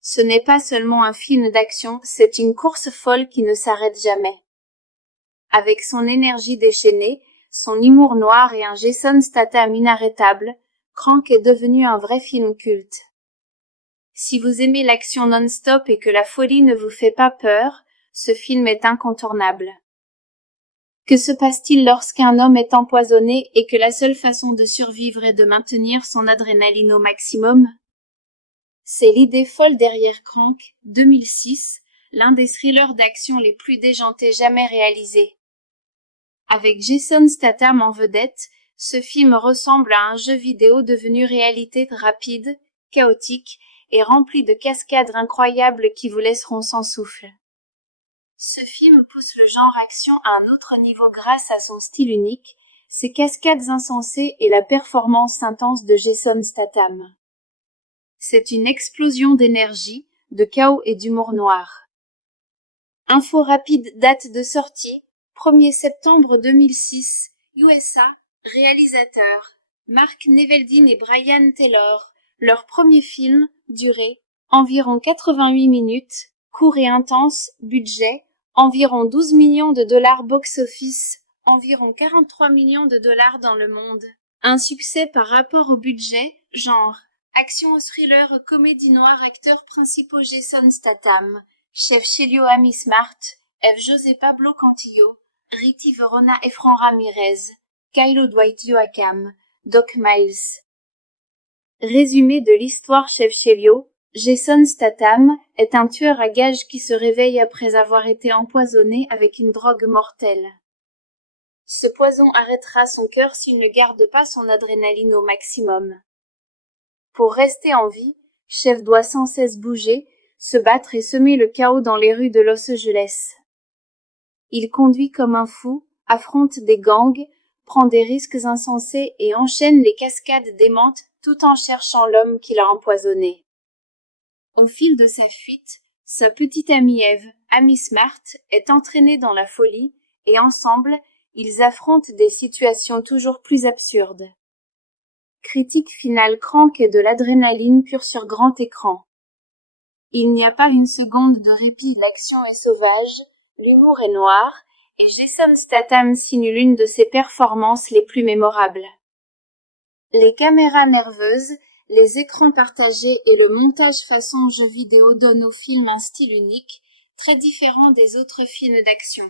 Ce n'est pas seulement un film d'action, c'est une course folle qui ne s'arrête jamais. Avec son énergie déchaînée, son humour noir et un Jason Statham inarrêtable, Crank est devenu un vrai film culte. Si vous aimez l'action non-stop et que la folie ne vous fait pas peur, ce film est incontournable. Que se passe-t-il lorsqu'un homme est empoisonné et que la seule façon de survivre est de maintenir son adrénaline au maximum? C'est l'idée folle derrière Crank, 2006, l'un des thrillers d'action les plus déjantés jamais réalisés. Avec Jason Statham en vedette, ce film ressemble à un jeu vidéo devenu réalité rapide, chaotique et rempli de cascades incroyables qui vous laisseront sans souffle. Ce film pousse le genre action à un autre niveau grâce à son style unique, ses cascades insensées et la performance intense de Jason Statham. C'est une explosion d'énergie, de chaos et d'humour noir. Info rapide, date de sortie, 1er septembre 2006, USA, réalisateurs, Mark Neveldine et Brian Taylor, leur premier film, durée, environ 88 minutes, court et intense, budget, environ 12 millions de dollars box-office, environ 43 millions de dollars dans le monde. Un succès par rapport au budget, genre, action thriller comédie noire acteurs principaux Jason Statham, Chef Chelio Amy Smart, Eve José Pablo Cantillo, Riti Verona Efran Ramirez, Kylo Dwight Yoakam, Doc Miles. Résumé de l'histoire Chef Chelio, Jason Statham est un tueur à gages qui se réveille après avoir été empoisonné avec une drogue mortelle. Ce poison arrêtera son cœur s'il ne garde pas son adrénaline au maximum. Pour rester en vie, Chef doit sans cesse bouger, se battre et semer le chaos dans les rues de Los Angeles. Il conduit comme un fou, affronte des gangs, prend des risques insensés et enchaîne les cascades démentes tout en cherchant l'homme qui l'a empoisonné. Au fil de sa fuite, sa petite amie Eve, Amy Smart, est entraînée dans la folie et ensemble, ils affrontent des situations toujours plus absurdes. Critique finale crank et de l'adrénaline pure sur grand écran. Il n'y a pas une seconde de répit, l'action est sauvage, l'humour est noir, et Jason Statham signe l'une de ses performances les plus mémorables. Les caméras nerveuses, les écrans partagés et le montage façon jeu vidéo donnent au film un style unique, très différent des autres films d'action.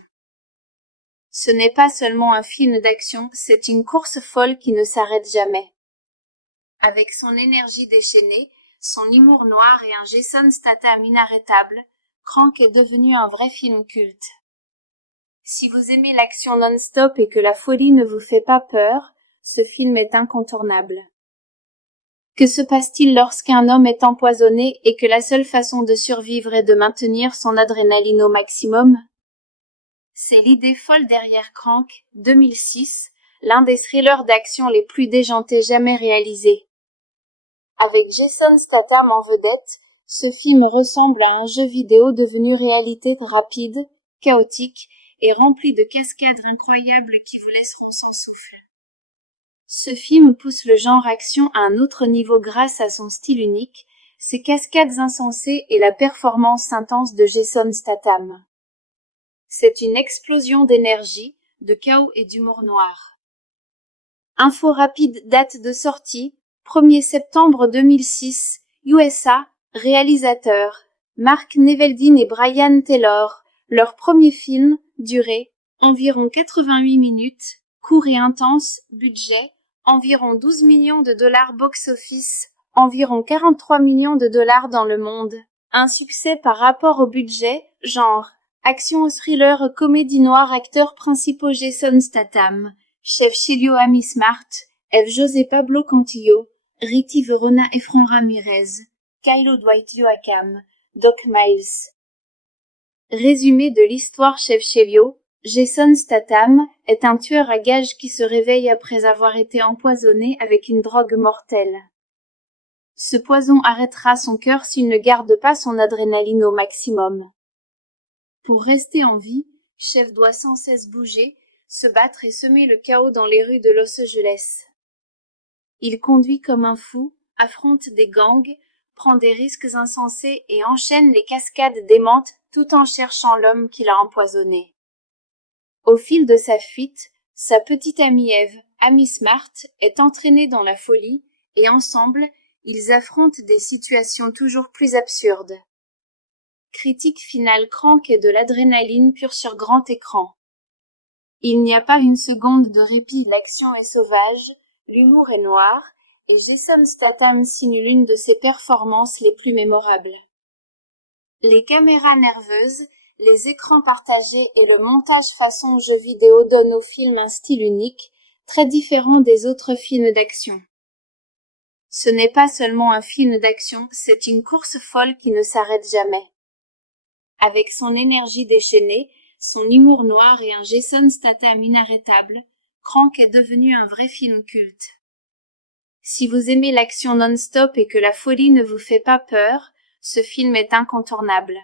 Ce n'est pas seulement un film d'action, c'est une course folle qui ne s'arrête jamais. Avec son énergie déchaînée, son humour noir et un Jason Statham inarrêtable, Crank est devenu un vrai film culte. Si vous aimez l'action non-stop et que la folie ne vous fait pas peur, ce film est incontournable. Que se passe-t-il lorsqu'un homme est empoisonné et que la seule façon de survivre est de maintenir son adrénaline au maximum? C'est l'idée folle derrière Crank, 2006, l'un des thrillers d'action les plus déjantés jamais réalisés. Avec Jason Statham en vedette, ce film ressemble à un jeu vidéo devenu réalité rapide, chaotique et rempli de cascades incroyables qui vous laisseront sans souffle. Ce film pousse le genre action à un autre niveau grâce à son style unique, ses cascades insensées et la performance intense de Jason Statham. C'est une explosion d'énergie, de chaos et d'humour noir. Info rapide, date de sortie, 1er septembre 2006, USA, réalisateurs, Mark Neveldine et Brian Taylor, leur premier film, durée, environ 88 minutes, court et intense, budget, environ 12 millions de dollars box-office, environ 43 millions de dollars dans le monde. Un succès par rapport au budget, genre, action thriller comédie noire acteurs principaux Jason Statham, chef Chilio Amy Smart, Eve José Pablo Cantillo, Riti Verona et Fran Ramirez, Kylo Dwight Yoakam, Doc Miles. Résumé de l'histoire chef Chilio, Jason Statham est un tueur à gages qui se réveille après avoir été empoisonné avec une drogue mortelle. Ce poison arrêtera son cœur s'il ne garde pas son adrénaline au maximum. Pour rester en vie, Chef doit sans cesse bouger, se battre et semer le chaos dans les rues de Los Angeles. Il conduit comme un fou, affronte des gangs, prend des risques insensés et enchaîne les cascades démentes tout en cherchant l'homme qui l'a empoisonné. Au fil de sa fuite, sa petite amie Eve, Amy Smart, est entraînée dans la folie et ensemble, ils affrontent des situations toujours plus absurdes. Critique finale, Crank et de l'adrénaline pure sur grand écran. Il n'y a pas une seconde de répit, l'action est sauvage, l'humour est noir, et Jason Statham signe l'une de ses performances les plus mémorables. Les caméras nerveuses, les écrans partagés et le montage façon jeu vidéo donnent au film un style unique, très différent des autres films d'action. Ce n'est pas seulement un film d'action, c'est une course folle qui ne s'arrête jamais. Avec son énergie déchaînée, son humour noir et un Jason Statham inarrêtable, Crank est devenu un vrai film culte. Si vous aimez l'action non-stop et que la folie ne vous fait pas peur, ce film est incontournable.